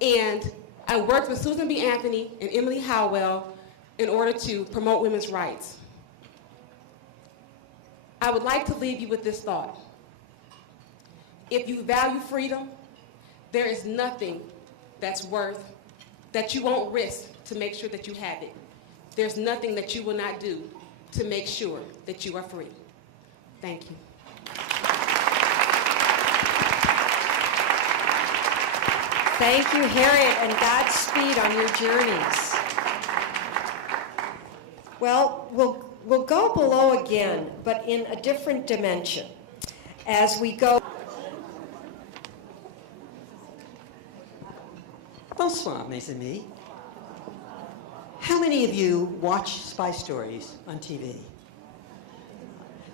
and I worked with Susan B. Anthony and Emily Howell in order to promote women's rights. I would like to leave you with this thought. If you value freedom, there is nothing that you won't risk to make sure that you have it. There's nothing that you will not do to make sure that you are free. Thank you. Thank you, Harriet, and Godspeed on your journeys. Well, we'll go below again, but in a different dimension. As we go. Bonsoir, mes amis. How many of you watch spy stories on TV?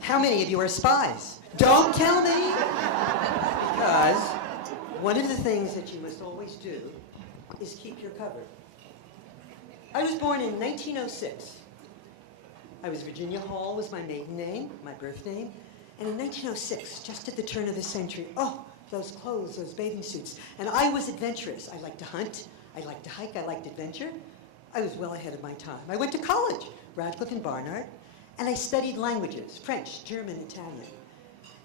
How many of you are spies? Don't tell me! Because one of the things that you must always do is keep your cover. I was born in 1906. Virginia Hall was my maiden name, my birth name. And in 1906, just at the turn of the century, oh, those clothes, those bathing suits. And I was adventurous. I liked to hunt, I liked to hike, I liked adventure. I was well ahead of my time. I went to college, Radcliffe and Barnard, and I studied languages, French, German, Italian.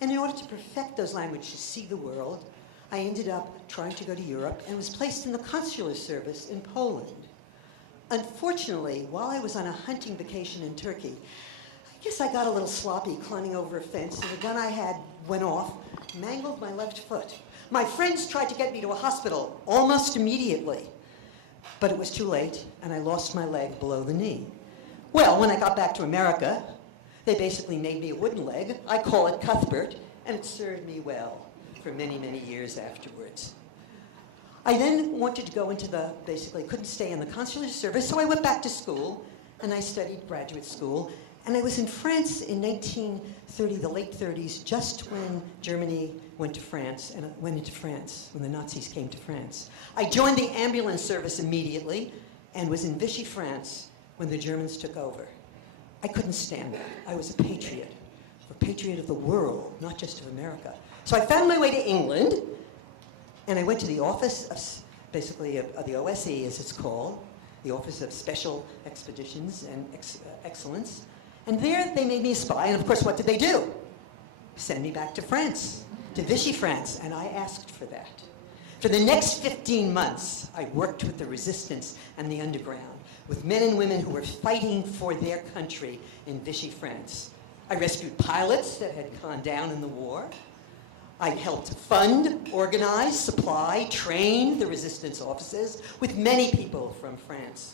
And in order to perfect those languages, to see the world, I ended up trying to go to Europe and was placed in the consular service in Poland. Unfortunately, while I was on a hunting vacation in Turkey, I guess I got a little sloppy climbing over a fence, and the gun I had went off, mangled my left foot. My friends tried to get me to a hospital almost immediately, but it was too late, and I lost my leg below the knee. Well, when I got back to America, they basically made me a wooden leg. I call it Cuthbert, and it served me well for many, many years afterwards. I then wanted to go into basically couldn't stay in the consular service, so I went back to school, and I studied graduate school. And I was in France in 1930, the late 30s, just when Germany went into France, when the Nazis came to France. I joined the ambulance service immediately and was in Vichy, France, when the Germans took over. I couldn't stand that. I was a patriot of the world, not just of America. So I found my way to England, and I went to the office of, basically, of the OSE, as it's called, the Office of Special Expeditions and Excellence. And there they made me a spy, and of course, what did they do? Send me back to France, to Vichy, France, and I asked for that. For the next 15 months, I worked with the resistance and the underground, with men and women who were fighting for their country in Vichy, France. I rescued pilots that had gone down in the war. I helped fund, organize, supply, train the resistance offices with many people from France,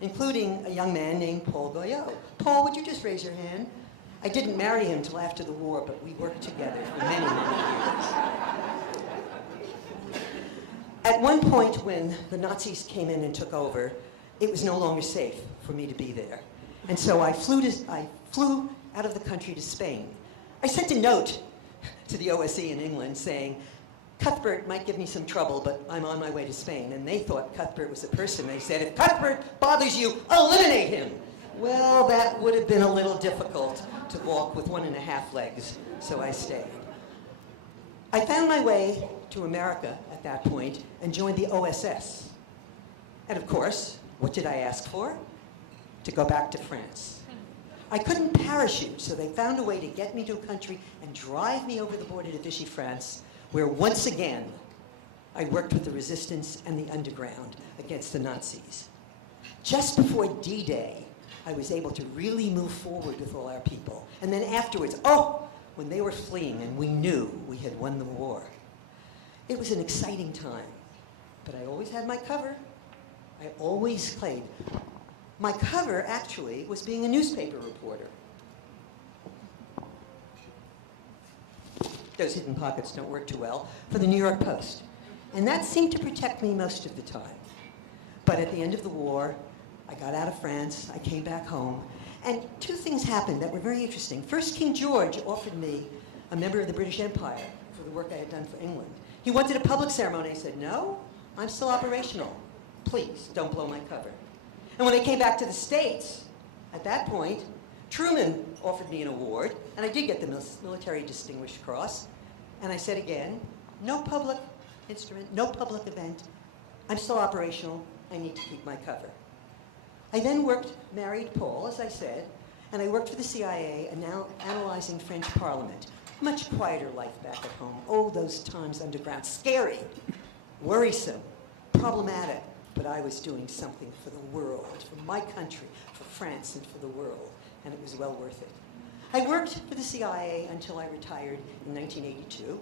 including a young man named Paul Goyot. Paul, would you just raise your hand? I didn't marry him until after the war, but we worked together for many, many years. At one point when the Nazis came in and took over, it was no longer safe for me to be there. And so I flew out of the country to Spain. I sent a note to the OSE in England saying, Cuthbert might give me some trouble, but I'm on my way to Spain. And they thought Cuthbert was a person. They said, if Cuthbert bothers you, eliminate him. Well, that would have been a little difficult to walk with 1.5 legs, so I stayed. I found my way to America at that point and joined the OSS. And of course, what did I ask for? To go back to France. I couldn't parachute, so they found a way to get me to a country and drive me over the border to Vichy, France, where once again, I worked with the resistance and the underground against the Nazis. Just before D-Day, I was able to really move forward with all our people. And then afterwards, when they were fleeing and we knew we had won the war. It was an exciting time, but I always had my cover. I always played. My cover, actually, was being a newspaper reporter. Those hidden pockets don't work too well, for the New York Post. And that seemed to protect me most of the time. But at the end of the war, I got out of France, I came back home, and two things happened that were very interesting. First, King George offered me a member of the British Empire for the work I had done for England. He wanted a public ceremony. I said, no, I'm still operational. Please, don't blow my cover. And when I came back to the States, at that point, Truman offered me an award, and I did get the Military Distinguished Cross. And I said again, no public instrument, no public event. I'm still operational. I need to keep my cover. I then married Paul, as I said, and I worked for the CIA and now analyzing French Parliament. Much quieter life back at home. Oh, those times underground. Scary, worrisome, problematic. But I was doing something for the world, for my country, for France, and for the world. And it was well worth it. I worked for the CIA until I retired in 1982.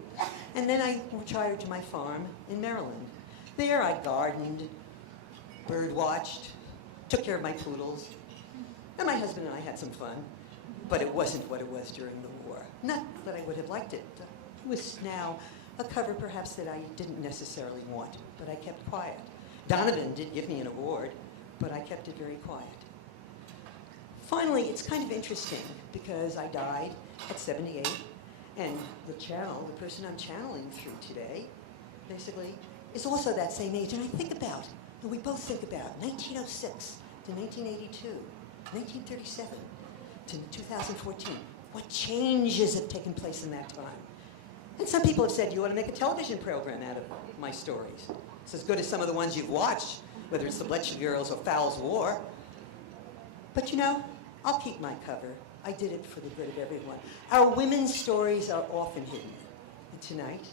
And then I retired to my farm in Maryland. There I gardened, bird watched, took care of my poodles. And my husband and I had some fun. But it wasn't what it was during the war. Not that I would have liked it. It was now a cover perhaps that I didn't necessarily want, but I kept quiet. Donovan did give me an award, but I kept it very quiet. Finally, it's kind of interesting because I died at 78, and the person I'm channeling through today, basically, is also that same age. And I think about, and we both think about, 1906 to 1982, 1937 to 2014. What changes have taken place in that time? And some people have said, you ought to make a television program out of my stories. It's as good as some of the ones you've watched, whether it's The Bletchley Girls or Fowl's War. But you know, I'll keep my cover. I did it for the good of everyone. Our women's stories are often hidden. And tonight,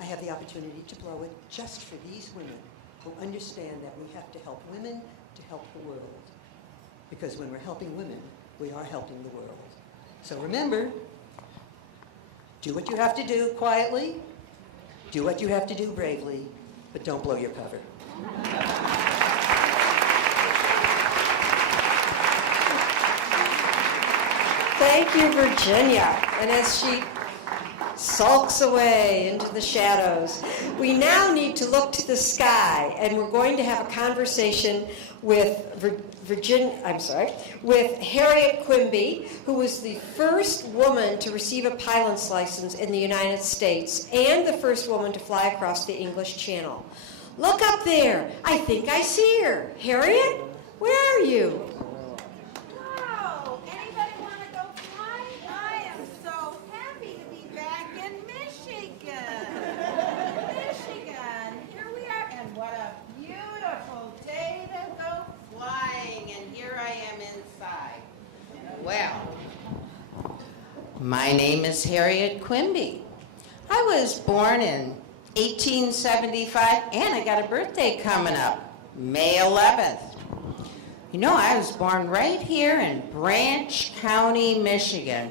I have the opportunity to blow it just for these women who understand that we have to help women to help the world. Because when we're helping women, we are helping the world. So remember, do what you have to do quietly, do what you have to do bravely, but don't blow your cover. Thank you, Virginia. And as she sulks away into the shadows, we now need to look to the sky, and we're going to have a conversation with with Harriet Quimby, who was the first woman to receive a pilot's license in the United States and the first woman to fly across the English Channel. Look up there. I think I see her. Harriet, where are you? Oh, anybody want to go flying? I am so happy to be back in Michigan. Michigan, here we are, and what a beautiful day to go flying, and here I am inside. Well, my name is Harriet Quimby. I was born in 1875, and I got a birthday coming up, May 11th. You know, I was born right here in Branch County, Michigan,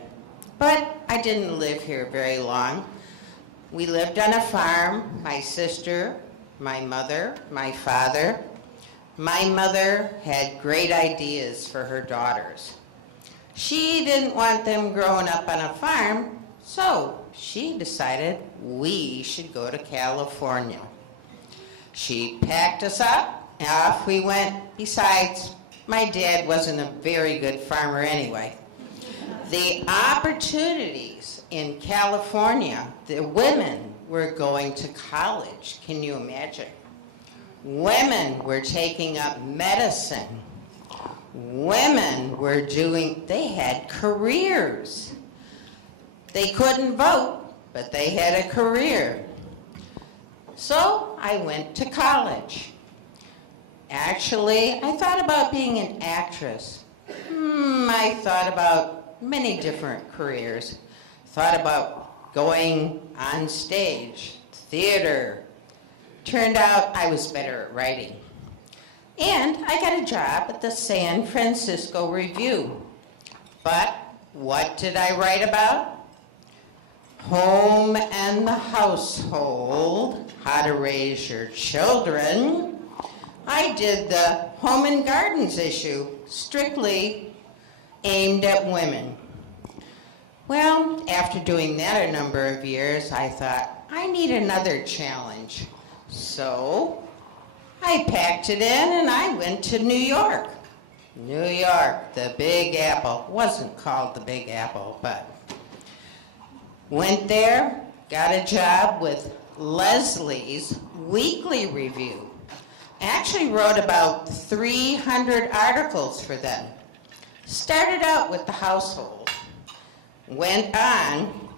but I didn't live here very long. We lived on a farm, my sister, my mother, my father. My mother had great ideas for her daughters. She didn't want them growing up on a farm, so she decided we should go to California. She packed us up, and off we went. Besides, my dad wasn't a very good farmer anyway. The opportunities in California, the women were going to college. Can you imagine? Women were taking up medicine. Women were they had careers. They couldn't vote, but they had a career. So I went to college. Actually, I thought about being an actress. I thought about many different careers. Thought about going on stage, theater. Turned out I was better at writing. And I got a job at the San Francisco Review. But what did I write about? Home and the household, how to raise your children. I did the home and gardens issue, strictly aimed at women. Well, after doing that a number of years, I thought, I need another challenge. So I packed it in and I went to New York. New York, the Big Apple. Wasn't called the Big Apple, but went there, got a job with Leslie's Weekly Review. Actually wrote about 300 articles for them. Started out with the household. Went on,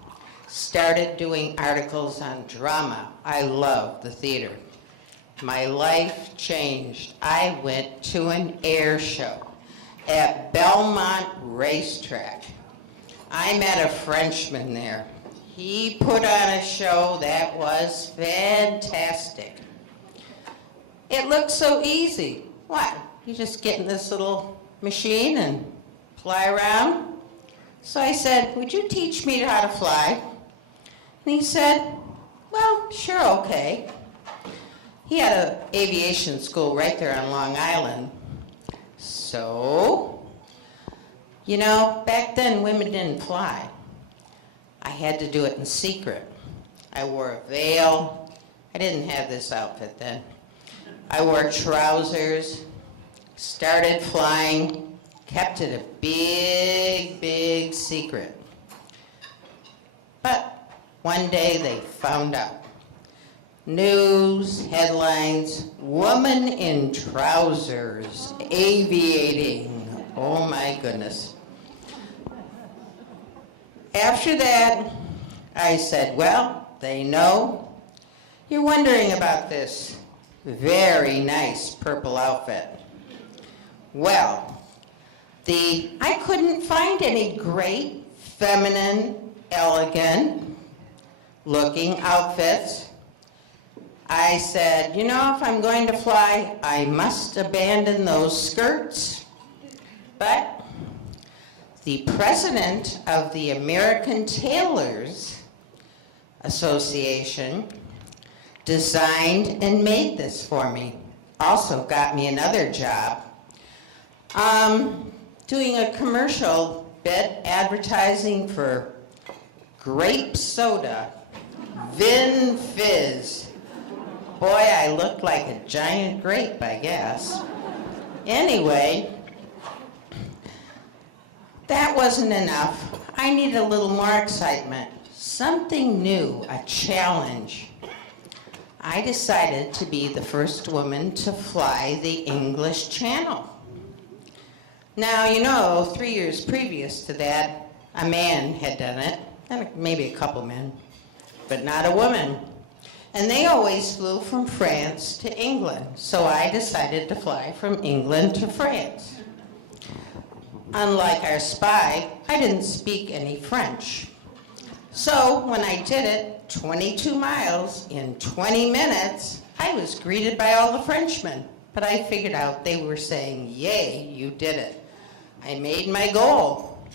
started doing articles on drama. I love the theater. My life changed. I went to an air show at Belmont Racetrack. I met a Frenchman there. He put on a show that was fantastic. It looked so easy. What? You just get in this little machine and fly around? So I said, would you teach me how to fly? And he said, well, sure, okay. He had an aviation school right there on Long Island. So, you know, back then women didn't fly. I had to do it in secret. I wore a veil. I didn't have this outfit then. I wore trousers, started flying, kept it a big, big secret. But one day they found out. News, headlines, woman in trousers, aviating. Oh my goodness. After that, I said, well, they know. You're wondering about this very nice purple outfit. Well, I couldn't find any great, feminine, elegant looking outfits. I said, you know, if I'm going to fly, I must abandon those skirts. But the president of the American Tailors Association designed and made this for me. Also got me another job. Doing a commercial bit advertising for grape soda, Vin Fizz. Boy, I looked like a giant grape, I guess. Anyway, that wasn't enough. I needed a little more excitement, something new, a challenge. I decided to be the first woman to fly the English Channel. Now, you know, 3 years previous to that, a man had done it, and maybe a couple men, but not a woman. And they always flew from France to England, so I decided to fly from England to France. Unlike our spy, I didn't speak any French. So when I did it, 22 miles in 20 minutes, I was greeted by all the Frenchmen. But I figured out they were saying, yay, you did it. I made my goal.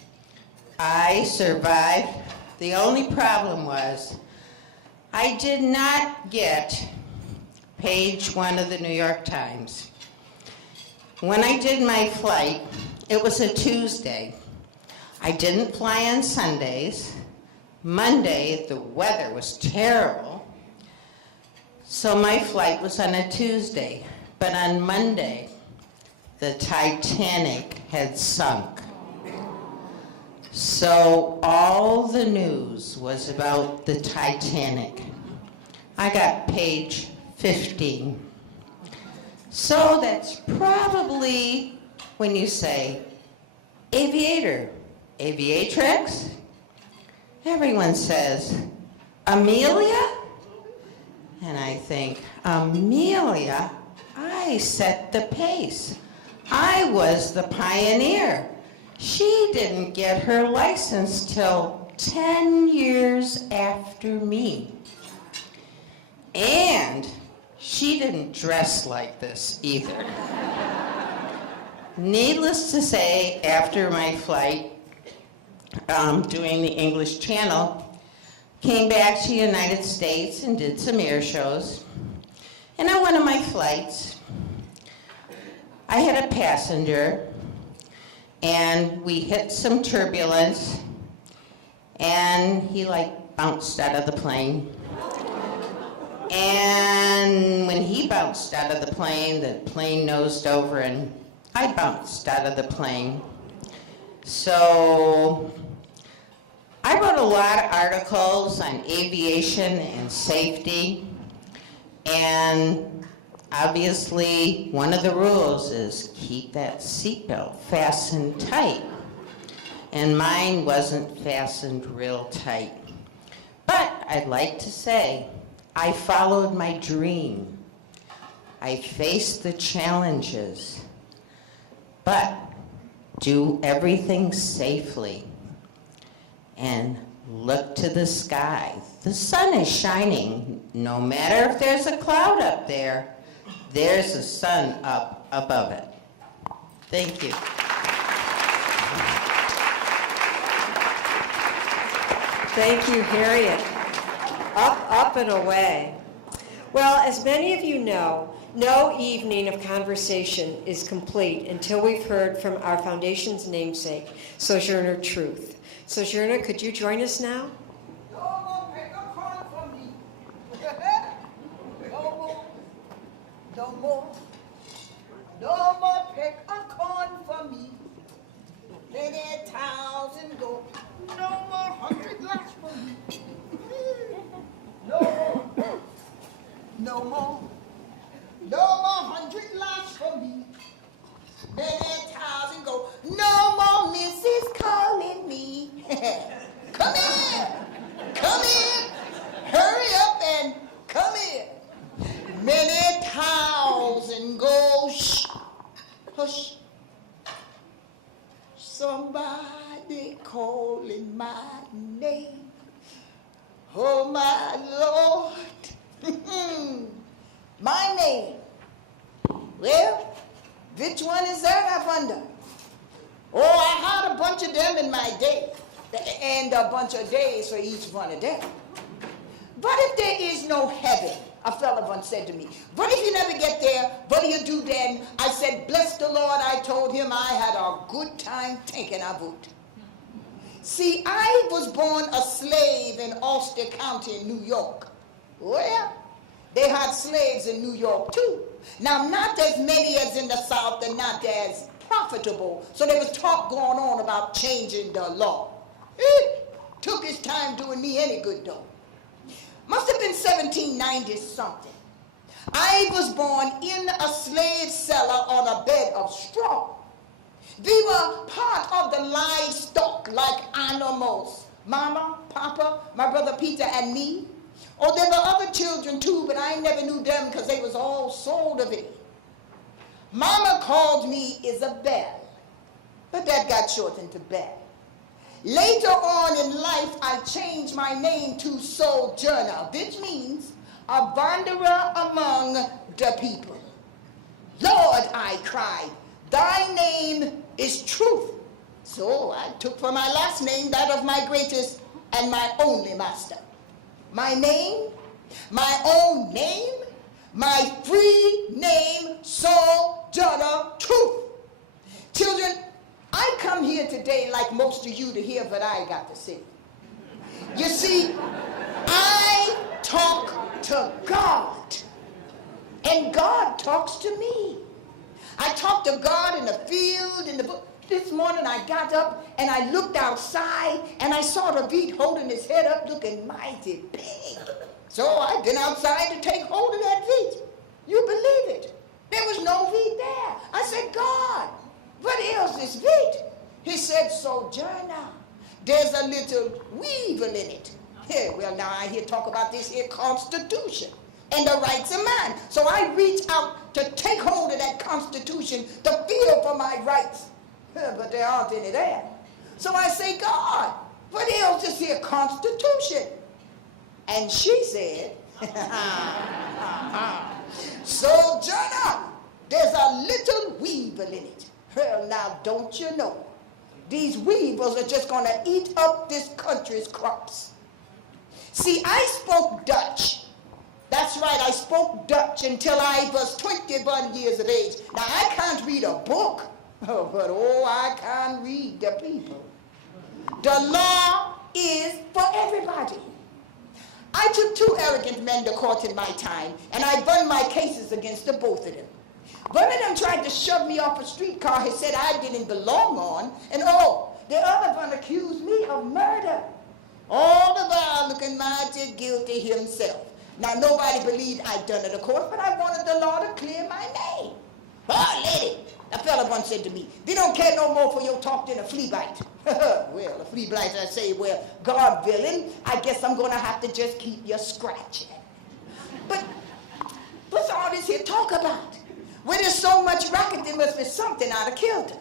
I survived. The only problem was I did not get page 1 of the New York Times. When I did my flight, it was a Tuesday. I didn't fly on Sundays. Monday, the weather was terrible. So my flight was on a Tuesday. But on Monday, the Titanic had sunk. So all the news was about the Titanic. I got page 15. So that's probably when you say, aviator, aviatrix, everyone says, Amelia? And I think, Amelia? I set the pace. I was the pioneer. She didn't get her license till 10 years after me. And she didn't dress like this either. Needless to say, after my flight, doing the English Channel, came back to the United States and did some air shows. And on one of my flights, I had a passenger, and we hit some turbulence, and he bounced out of the plane. And when he bounced out of the plane nosed over, and I bounced out of the plane. So I wrote a lot of articles on aviation and safety, and obviously one of the rules is keep that seatbelt fastened tight. And mine wasn't fastened real tight. But I'd like to say, I followed my dream. I faced the challenges, but do everything safely and look to the sky. The sun is shining. No matter if there's a cloud up there, there's a sun up above it. Thank you. Thank you, Harriet. Up and away. Well, as many of you know, no evening of conversation is complete until we've heard from our foundation's namesake, Sojourner Truth. Sojourner, could you join us now? No more peck of corn for me. Let it 1,000 go. No more 100 lakhs for me. No more. No more. No more 100 lakhs for me. Let it 1,000 go. No more Mrs. calling me. Come in. Come in. Hurry up and come in. Many 1,000 go. Shh. Hush. my Lord. My name. Well, which one is that, I wonder? Oh, I had a bunch of them in my day, and a bunch of days for each one of them. But if there is no heaven, a fellow once said to me, what if you never get there? What do you do then? I said, bless the Lord. I told him I had a good time thinking I would. See, I was born a slave in Ulster County in New York. Well, they had slaves in New York too. Now, not as many as in the South and not as profitable. So there was talk going on about changing the law. It took its time doing me any good though. Must have been 1790 something. I was born in a slave cellar on a bed of straw. We were part of the livestock like animals. Mama, Papa, my brother Peter, and me. Oh, there were other children too, but I never knew them because they was all sold of it. Mama called me Isabel, but that got shortened to Belle. Later on in life, I changed my name to Sojourner, which means a wanderer among the people. Lord, I cried, thy name is truth. So I took for my last name that of my greatest and my only master. My name, my own name, my free name, Sojourner Truth. Children, I come here today like most of you to hear what I got to say. You see, I talk to God, and God talks to me. I talk to God in the field, in the book. This morning I got up and I looked outside and I saw the beat holding his head up looking mighty big. So I've been outside to take hold of that beat. You believe it? There was no beat there. I said, God, what else is beat? He said, Sojourner, there's a little weevil in it. Yeah, well, now I hear talk about this here Constitution and the rights of man. So I reach out to take hold of that Constitution to feel for my rights. But there aren't any there. So I say, God, what else is here Constitution? And she said, Sojourner, there's a little weevil in it. Well, now, don't you know, these weevils are just going to eat up this country's crops. See, I spoke Dutch. That's right, I spoke Dutch until I was 21 years of age. Now, I can't read a book, but I can read the people. The law is for everybody. I took 2 arrogant men to court in my time, and I won my cases against the both of them. One of them tried to shove me off a streetcar. He said I didn't belong on, and the other one accused me of murder. All the while looking mighty guilty himself. Now, nobody believed I'd done it, of course, but I wanted the law to clear my name. Oh, lady, a fella once said to me, we don't care no more for your talk than a flea bite. Well, a flea bite, I say, well, God willing, I guess I'm going to have to just keep you scratching. But what's all this here talk about? When there's so much racket, there must be something out of kilter.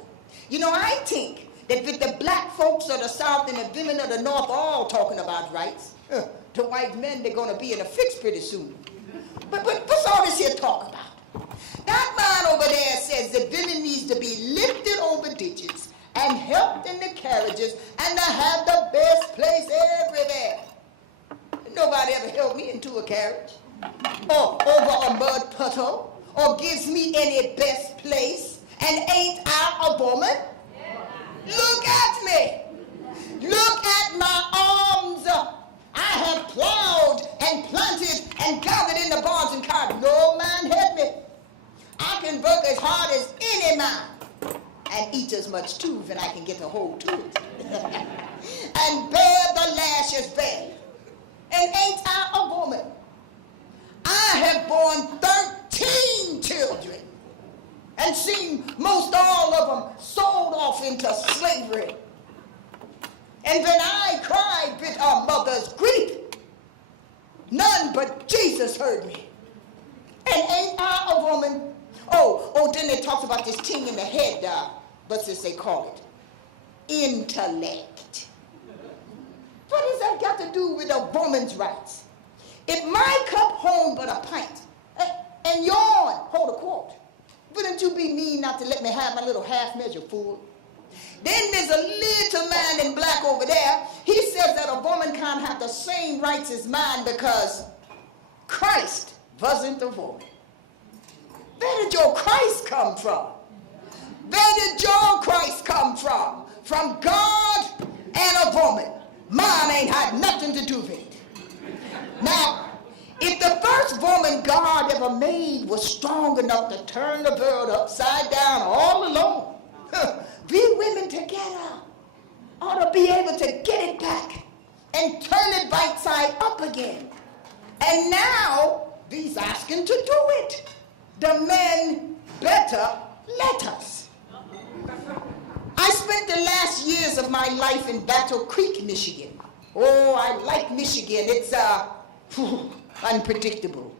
You know, I think that with the black folks of the South and the women of the North all talking about rights, the white men, they're going to be in a fix pretty soon. But what's all this here talk about? That man over there says that women needs to be lifted over ditches and helped in the carriages and to have the best place everywhere. Nobody ever helped me into a carriage or over a mud puddle or gives me any best place. And ain't I a woman? Look at me. Look at my arms. I have plowed and planted and gathered in the barns and carved. No man help me. I can work as hard as any man and eat as much too when I can get a hold to it. And bear the lashes well. And ain't I a woman? I have borne 13 children and seen most all of them sold off into slavery. And when I cried with a mother's grief, none but Jesus heard me. And ain't I a woman? Then they talked about this thing in the head, what's this they call it? Intellect. What does that got to do with a woman's rights? If my cup hold but a pint, and yours hold a quart, wouldn't you be mean not to let me have my little half measure full? Then there's a little man in black over there. He says that a woman can't have the same rights as mine because Christ wasn't a woman. Where did your Christ come from? Where did your Christ come from? From God and a woman. Mine ain't had nothing to do with it. Now, if the first woman God ever made was strong enough to turn the world upside down all alone, we women together ought to be able to get it back and turn it right side up again. And now, we's asking to do it. The men better let us. I spent the last years of my life in Battle Creek, Michigan. Oh, I like Michigan. It's unpredictable.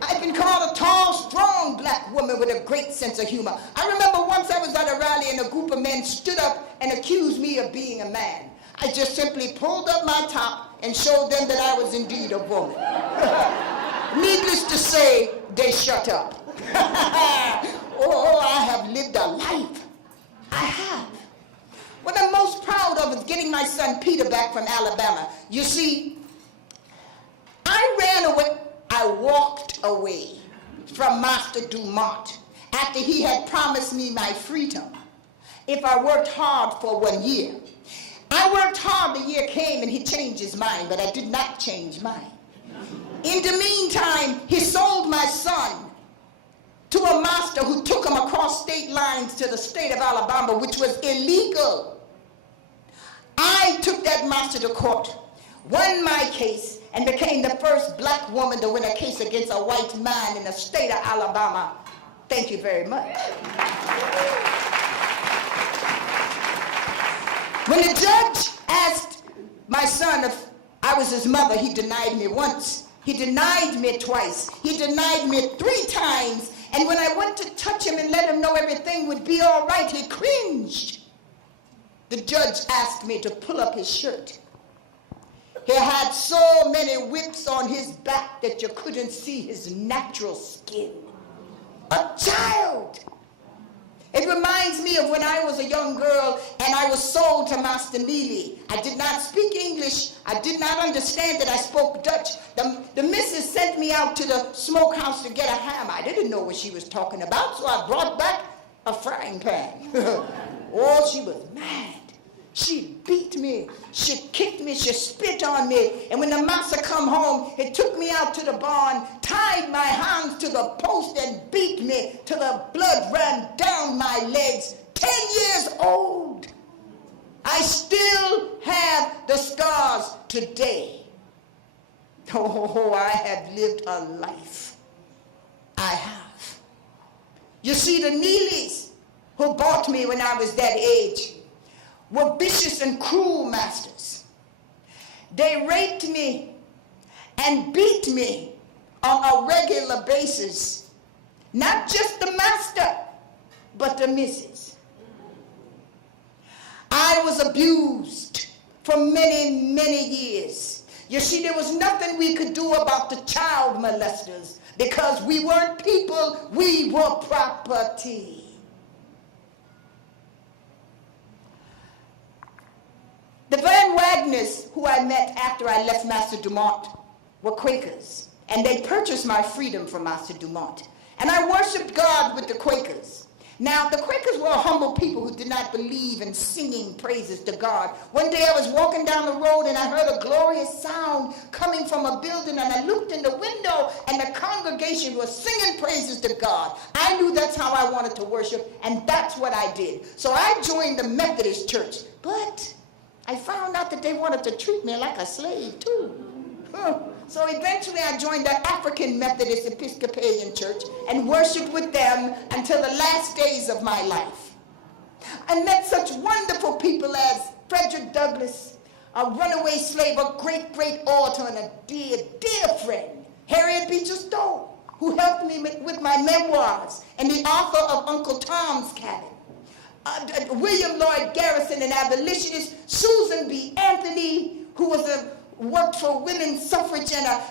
I've been called a tall, strong black woman with a great sense of humor. I remember once I was at a rally and a group of men stood up and accused me of being a man. I just simply pulled up my top and showed them that I was indeed a woman. Needless to say, they shut up. Oh, I have lived a life. I have. What I'm most proud of is getting my son Peter back from Alabama. You see, I walked away from Master Dumont after he had promised me my freedom if I worked hard for 1 year. I worked hard, the year came and he changed his mind, but I did not change mine. In the meantime, he sold my son to a master who took him across state lines to the state of Alabama, which was illegal. I took that master to court, won my case, and became the first black woman to win a case against a white man in the state of Alabama. Thank you very much. When the judge asked my son if I was his mother, he denied me once. He denied me twice. He denied me 3 times. And when I went to touch him and let him know everything would be all right, he cringed. The judge asked me to pull up his shirt. He had so many whips on his back that you couldn't see his natural skin. A child. It reminds me of when I was a young girl and I was sold to Master Neely. I did not speak English. I did not understand that I spoke Dutch. The missus sent me out to the smokehouse to get a ham. I didn't know what she was talking about, so I brought back a frying pan. Oh, she was mad. She beat me, she kicked me, she spit on me. And when the master come home, he took me out to the barn, tied my hands to the post and beat me till the blood ran down my legs. 10 years old. I still have the scars today. Oh, I have lived a life. I have. You see, the Neelys who bought me when I was that age were vicious and cruel masters. They raped me and beat me on a regular basis. Not just the master, but the missus. I was abused for many, many years. You see, there was nothing we could do about the child molesters because we weren't people, we were property. The Van Wagners, who I met after I left Master Dumont, were Quakers, and they purchased my freedom from Master Dumont. And I worshiped God with the Quakers. Now, the Quakers were a humble people who did not believe in singing praises to God. One day I was walking down the road and I heard a glorious sound coming from a building, and I looked in the window and the congregation was singing praises to God. I knew that's how I wanted to worship, and that's what I did. So I joined the Methodist Church, but I found out that they wanted to treat me like a slave too. So eventually I joined the African Methodist Episcopalian Church and worshiped with them until the last days of my life. I met such wonderful people as Frederick Douglass, a runaway slave, a great, great orator, and a dear, dear friend, Harriet Beecher Stowe, who helped me with my memoirs, and the author of Uncle Tom's Cabin. William Lloyd Garrison, an abolitionist, Susan B. Anthony, who was worked for women's suffrage and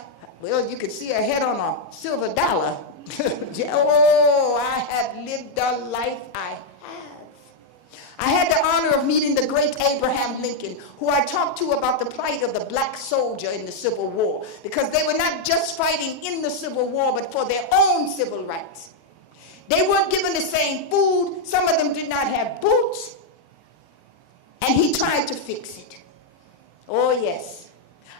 well, you can see her head on a silver dollar. Oh, I have lived a life I have. I had the honor of meeting the great Abraham Lincoln, who I talked to about the plight of the black soldier in the Civil War, because they were not just fighting in the Civil War, but for their own civil rights. They weren't given the same food. Some of them did not have boots. And he tried to fix it. Oh, yes.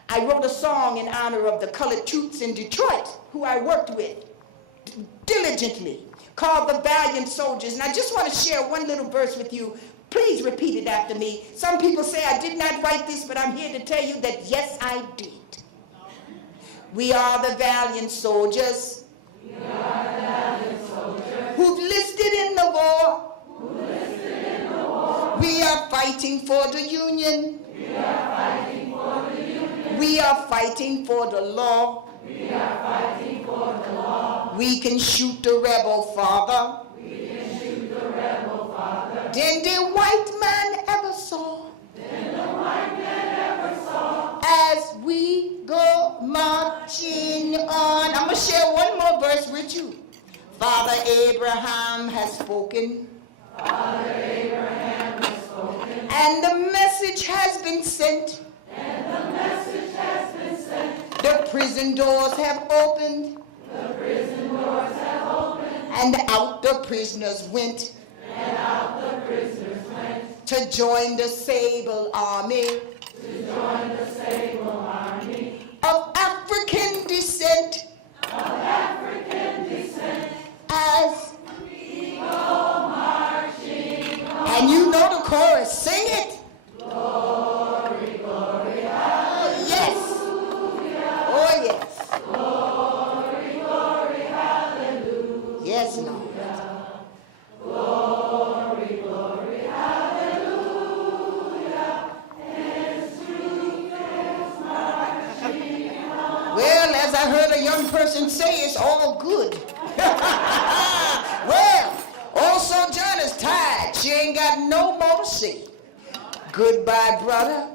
I wrote a song in honor of the colored troops in Detroit, who I worked with diligently, called The Valiant Soldiers. And I just want to share one little verse with you. Please repeat it after me. Some people say I did not write this, but I'm here to tell you that yes, I did. We are the valiant soldiers. We are the valiant soldiers. Who've listed in the war. We are fighting for the Union. We are fighting for the Union. We are fighting for the law. We are fighting for the law. We can shoot the rebel father. We can shoot the rebel father. Than the white man ever saw. Than the white man ever saw. As we go marching on. I'm going to share one more verse with you. Father Abraham has spoken. Father Abraham has spoken. And the message has been sent. And the message has been sent. The prison doors have opened. The prison doors have opened. And out the prisoners went. And out the prisoners went. To join the sable army. To join the sable army. Of African descent. Of African descent. As we go marching on. And you know the chorus. Sing it. Glory, glory, hallelujah. Yes. Oh, yes. Glory, glory, hallelujah. Yes, Lord. Glory, glory, hallelujah. And truth is marching on. Well, as I heard a young person say, it's all good. Well, old Sojourner's tired. She ain't got no more to say. Goodbye, brother.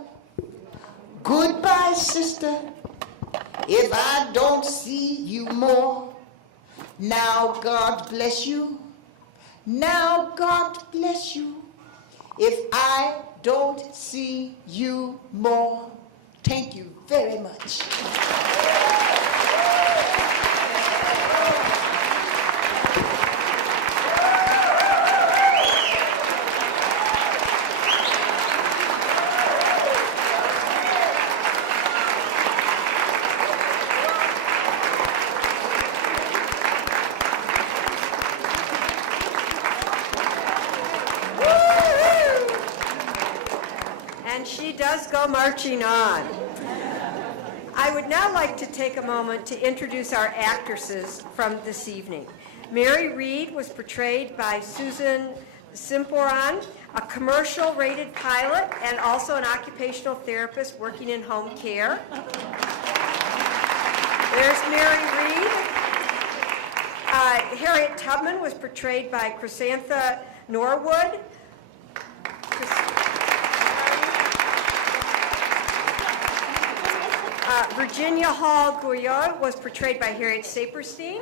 Goodbye, sister. If I don't see you more, now God bless you. Now God bless you. If I don't see you more, thank you very much. And she does go marching on. I would now like to take a moment to introduce our actresses from this evening. Mary Reed was portrayed by Susan Simporan, a commercial-rated pilot and also an occupational therapist working in home care. There's Mary Reed. Harriet Tubman was portrayed by Chrysantha Norwood. Virginia Hall Gouillard was portrayed by Harriet Saperstein.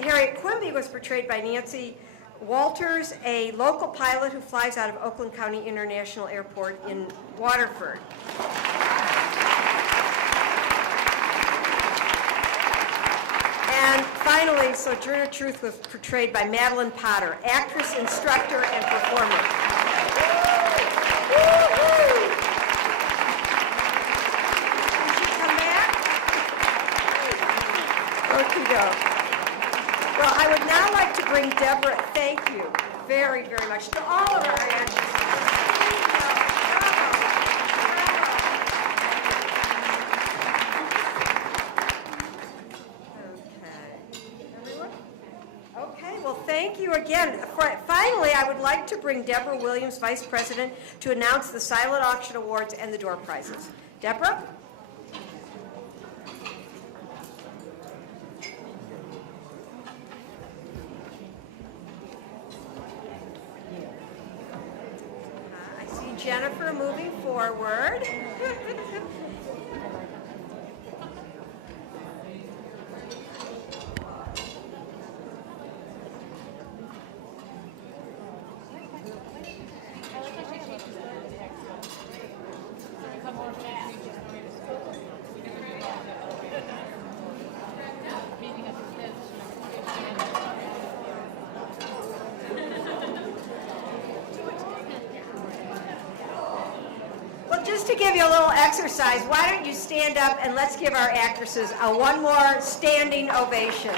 Harriet Quimby was portrayed by Nancy Walters, a local pilot who flies out of Oakland County International Airport in Waterford. And finally, Sojourner Truth was portrayed by Madeline Potter, actress, instructor, and performer. Well, I would now like to bring Deborah, thank you very, very much to all of our actors. Okay, well, thank you again. Finally, I would like to bring Deborah Williams, Vice President, to announce the Silent Auction Awards and the door prizes. Deborah? Jennifer moving forward. Just to give you a little exercise, why don't you stand up and let's give our actresses one more standing ovation.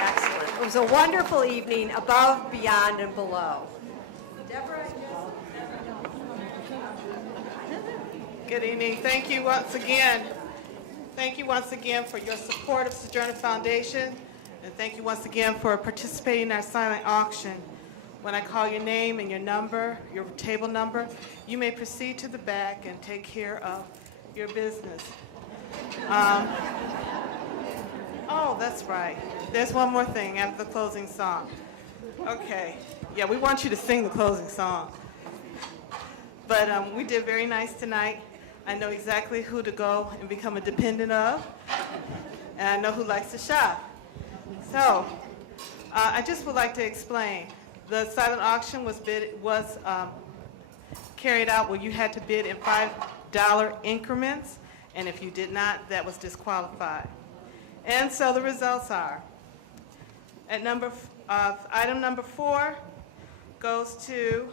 Excellent. It was a wonderful evening above, beyond, and below. Deborah? Good evening. Thank you once again. Thank you once again for your support of Sojourner Foundation, and thank you once again for participating in our silent auction. When I call your name and your number, your table number, you may proceed to the back and take care of your business. Oh, that's right. There's one more thing after the closing song. Okay. Yeah, we want you to sing the closing song. But we did very nice tonight. I know exactly who to go and become a dependent of, and I know who likes to shop. So, I just would like to explain. The silent auction was carried out where you had to bid in $5 increments, and if you did not, that was disqualified. And so the results are, at item number 4 goes to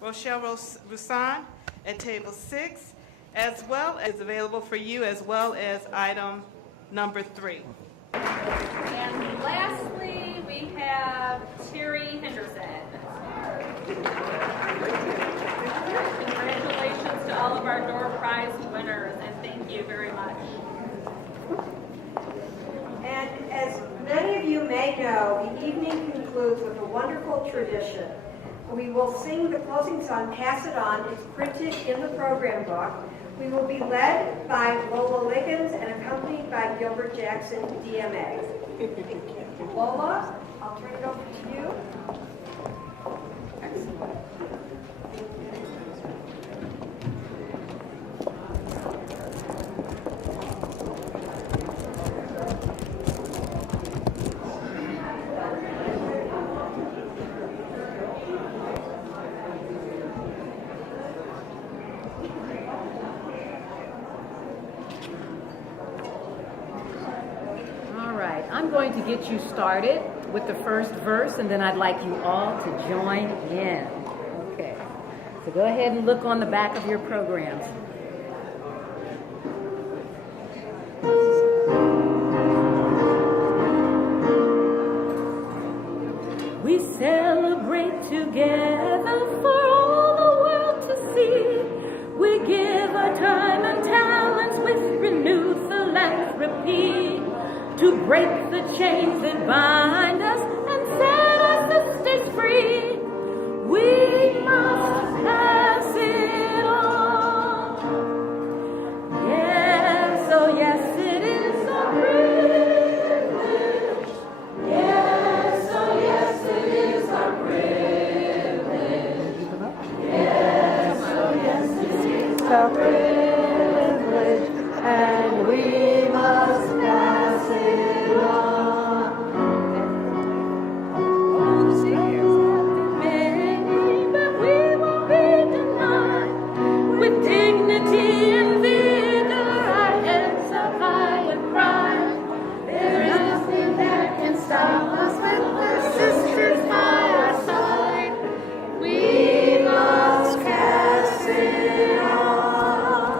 Rochelle Roussan at table 6, as well as available for you, as well as item number 3. And lastly, we have Terry Henderson. Congratulations to all of our door prize winners, and thank you very much. And as many of you may know, the evening concludes with a wonderful tradition. We will sing the closing song, Pass It On. It's printed in the program book. We will be led by Lola Liggins and accompanied by Gilbert Jackson, DMA. Lola, I'll turn it over to you. Excellent. I'm going to get you started with the first verse, and then I'd like you all to join in. Okay. So go ahead and look on the back of your programs. We celebrate together for all the world to see. We give our time and talents with renewed philanthropy to break the chains that bind us and set our sisters free. We must pass it on. Yes, oh yes, it is our privilege. Yes, oh yes, it is our privilege. Yes, oh yes, it is our privilege, and we must pass it on. Many, but we won't be denied. With dignity and vigor, our heads up high with pride. There's nothing that can stop us with the sisters by our side. We must pass it on.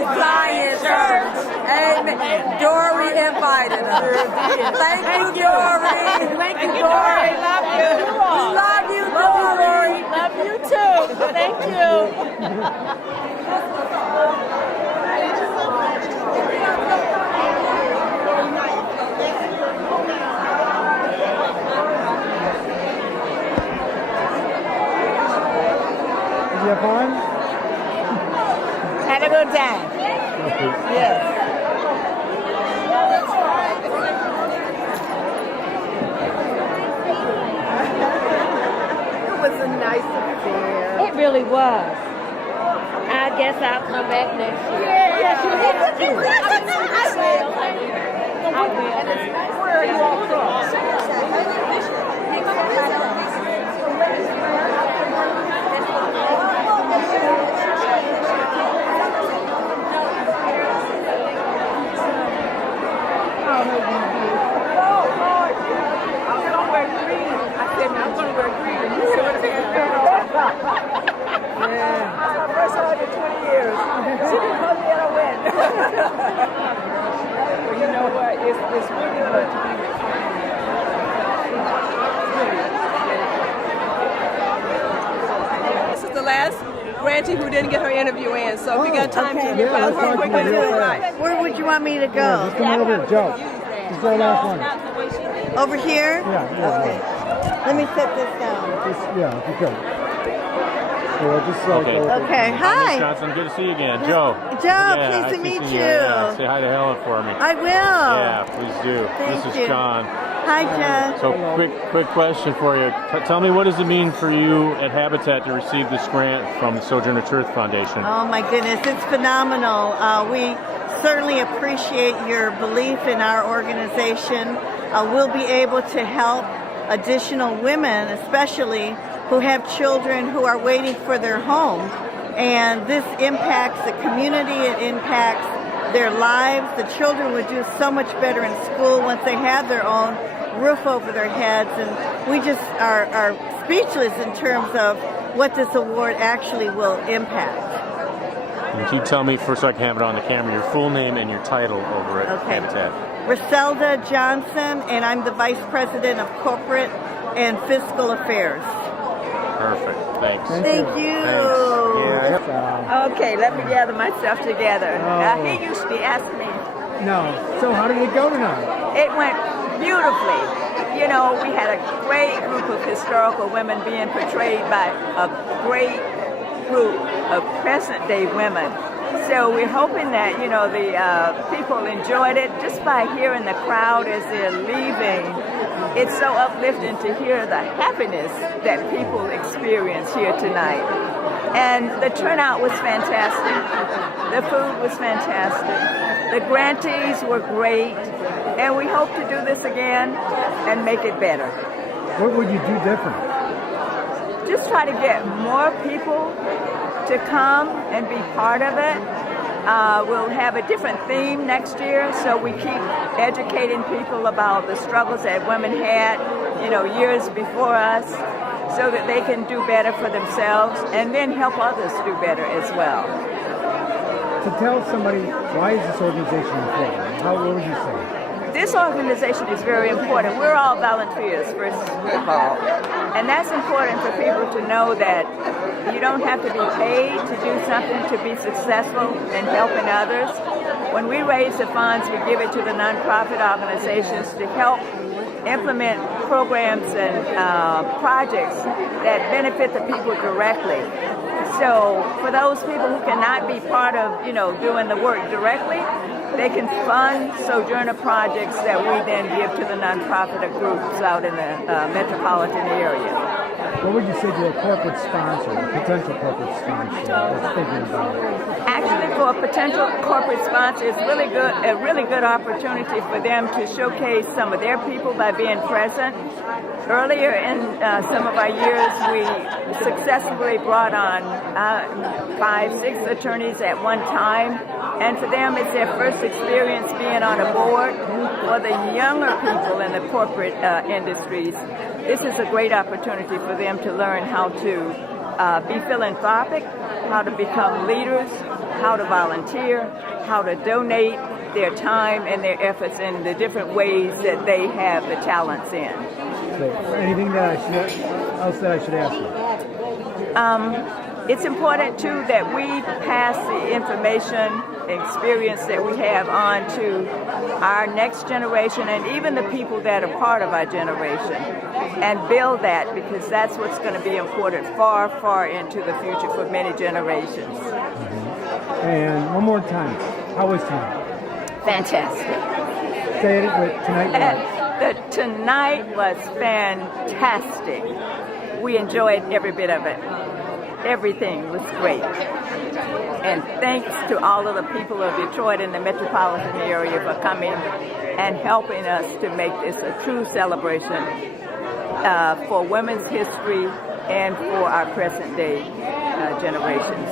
Zion Church. Amen. Dory invited us. Thank you, Dory. Thank you, Dory. Love you. Love you, Dory. Love you too. Thank you. Did you have fun? Had a good time. Yes. It was a nice affair. It really was. I guess I'll come back next year. Yes, you have to. I will. Where are you all from? First time in 20 years. She didn't come here to win. Well, you know what? It's really good to be with you. This is the last grantee who didn't get her interview in, so if you got time to Yeah, let's talk to quickly you do real it. fast. Where would you want me to go? Just come over, Joe. Just go last one. Over here? Yeah. Okay. Let me set this down. Yeah, if you could. So we'll just Okay. Okay, hi. Miss Johnson, good to see you again. Joe. Joe, Yeah, pleased nice to meet see you. Yeah, say hi to Helen for me. I will. Yeah, please do. Thank This you. is John. Hi, John. So quick question for you. Tell me, what does it mean for you at Habitat to receive this grant from the Sojourner Foundation? Oh my goodness, it's phenomenal. We certainly appreciate your belief in our organization. We'll be able to help additional women, especially who have children who are waiting for their home. And this impacts the community, it impacts their lives. The children would do so much better in school once they have their own roof over their heads. And we just are speechless in terms of what this award actually will impact. Can you tell me, first so I can have it on the camera, your full name and your title over at Habitat? Griselda Johnson, and I'm the Vice President of Corporate and Fiscal Affairs. Perfect. Thanks. Thank you. Okay, let me gather myself together. He usually asks me. No. So how did it go tonight? It went beautifully. You know, we had a great group of historical women being portrayed by a great group of present-day women. So we're hoping that, you know, the people enjoyed it just by hearing the crowd as they're leaving. It's so uplifting to hear the happiness that people experience here tonight. And the turnout was fantastic. The food was fantastic. The grantees were great. And we hope to do this again and make it better. What would you do different? Just try to get more people to come and be part of it. We'll have a different theme next year, so we keep educating people about the struggles that women had, you know, years before us, so that they can do better for themselves and then help others do better as well. To tell somebody, why is this organization important? What would you say? This organization is very important. We're all volunteers, first of all. And that's important for people to know that you don't have to be paid to do something to be successful in helping others. When we raise the funds, we give it to the nonprofit organizations to help implement programs and projects that benefit the people directly. So for those people who cannot be part of, you know, doing the work directly, they can fund Sojourner projects that we then give to the nonprofit groups out in the metropolitan area. What would you say to a corporate sponsor, a potential corporate sponsor that's thinking about it? Actually, for a potential corporate sponsor, it's really good, a really good opportunity for them to showcase some of their people by being present. Earlier in some of our years, we successfully brought on 5, 6 attorneys at one time, and for them, it's their first experience being on a board. For the younger people in the corporate industries, this is a great opportunity for them to learn how to be philanthropic, how to become leaders, how to volunteer, how to donate their time and their efforts in the different ways that they have the talents in. So, anything else that I should ask you? It's important too that we pass the information, experience that we have on to our next generation and even the people that are part of our generation, and build that, because that's what's going to be important far, far into the future for many generations. And one more time, how was tonight? Fantastic. Say it, but Tonight was fantastic. We enjoyed every bit of it. Everything was great. And thanks to all of the people of Detroit and the metropolitan area for coming and helping us to make this a true celebration for women's history and for our present day generations.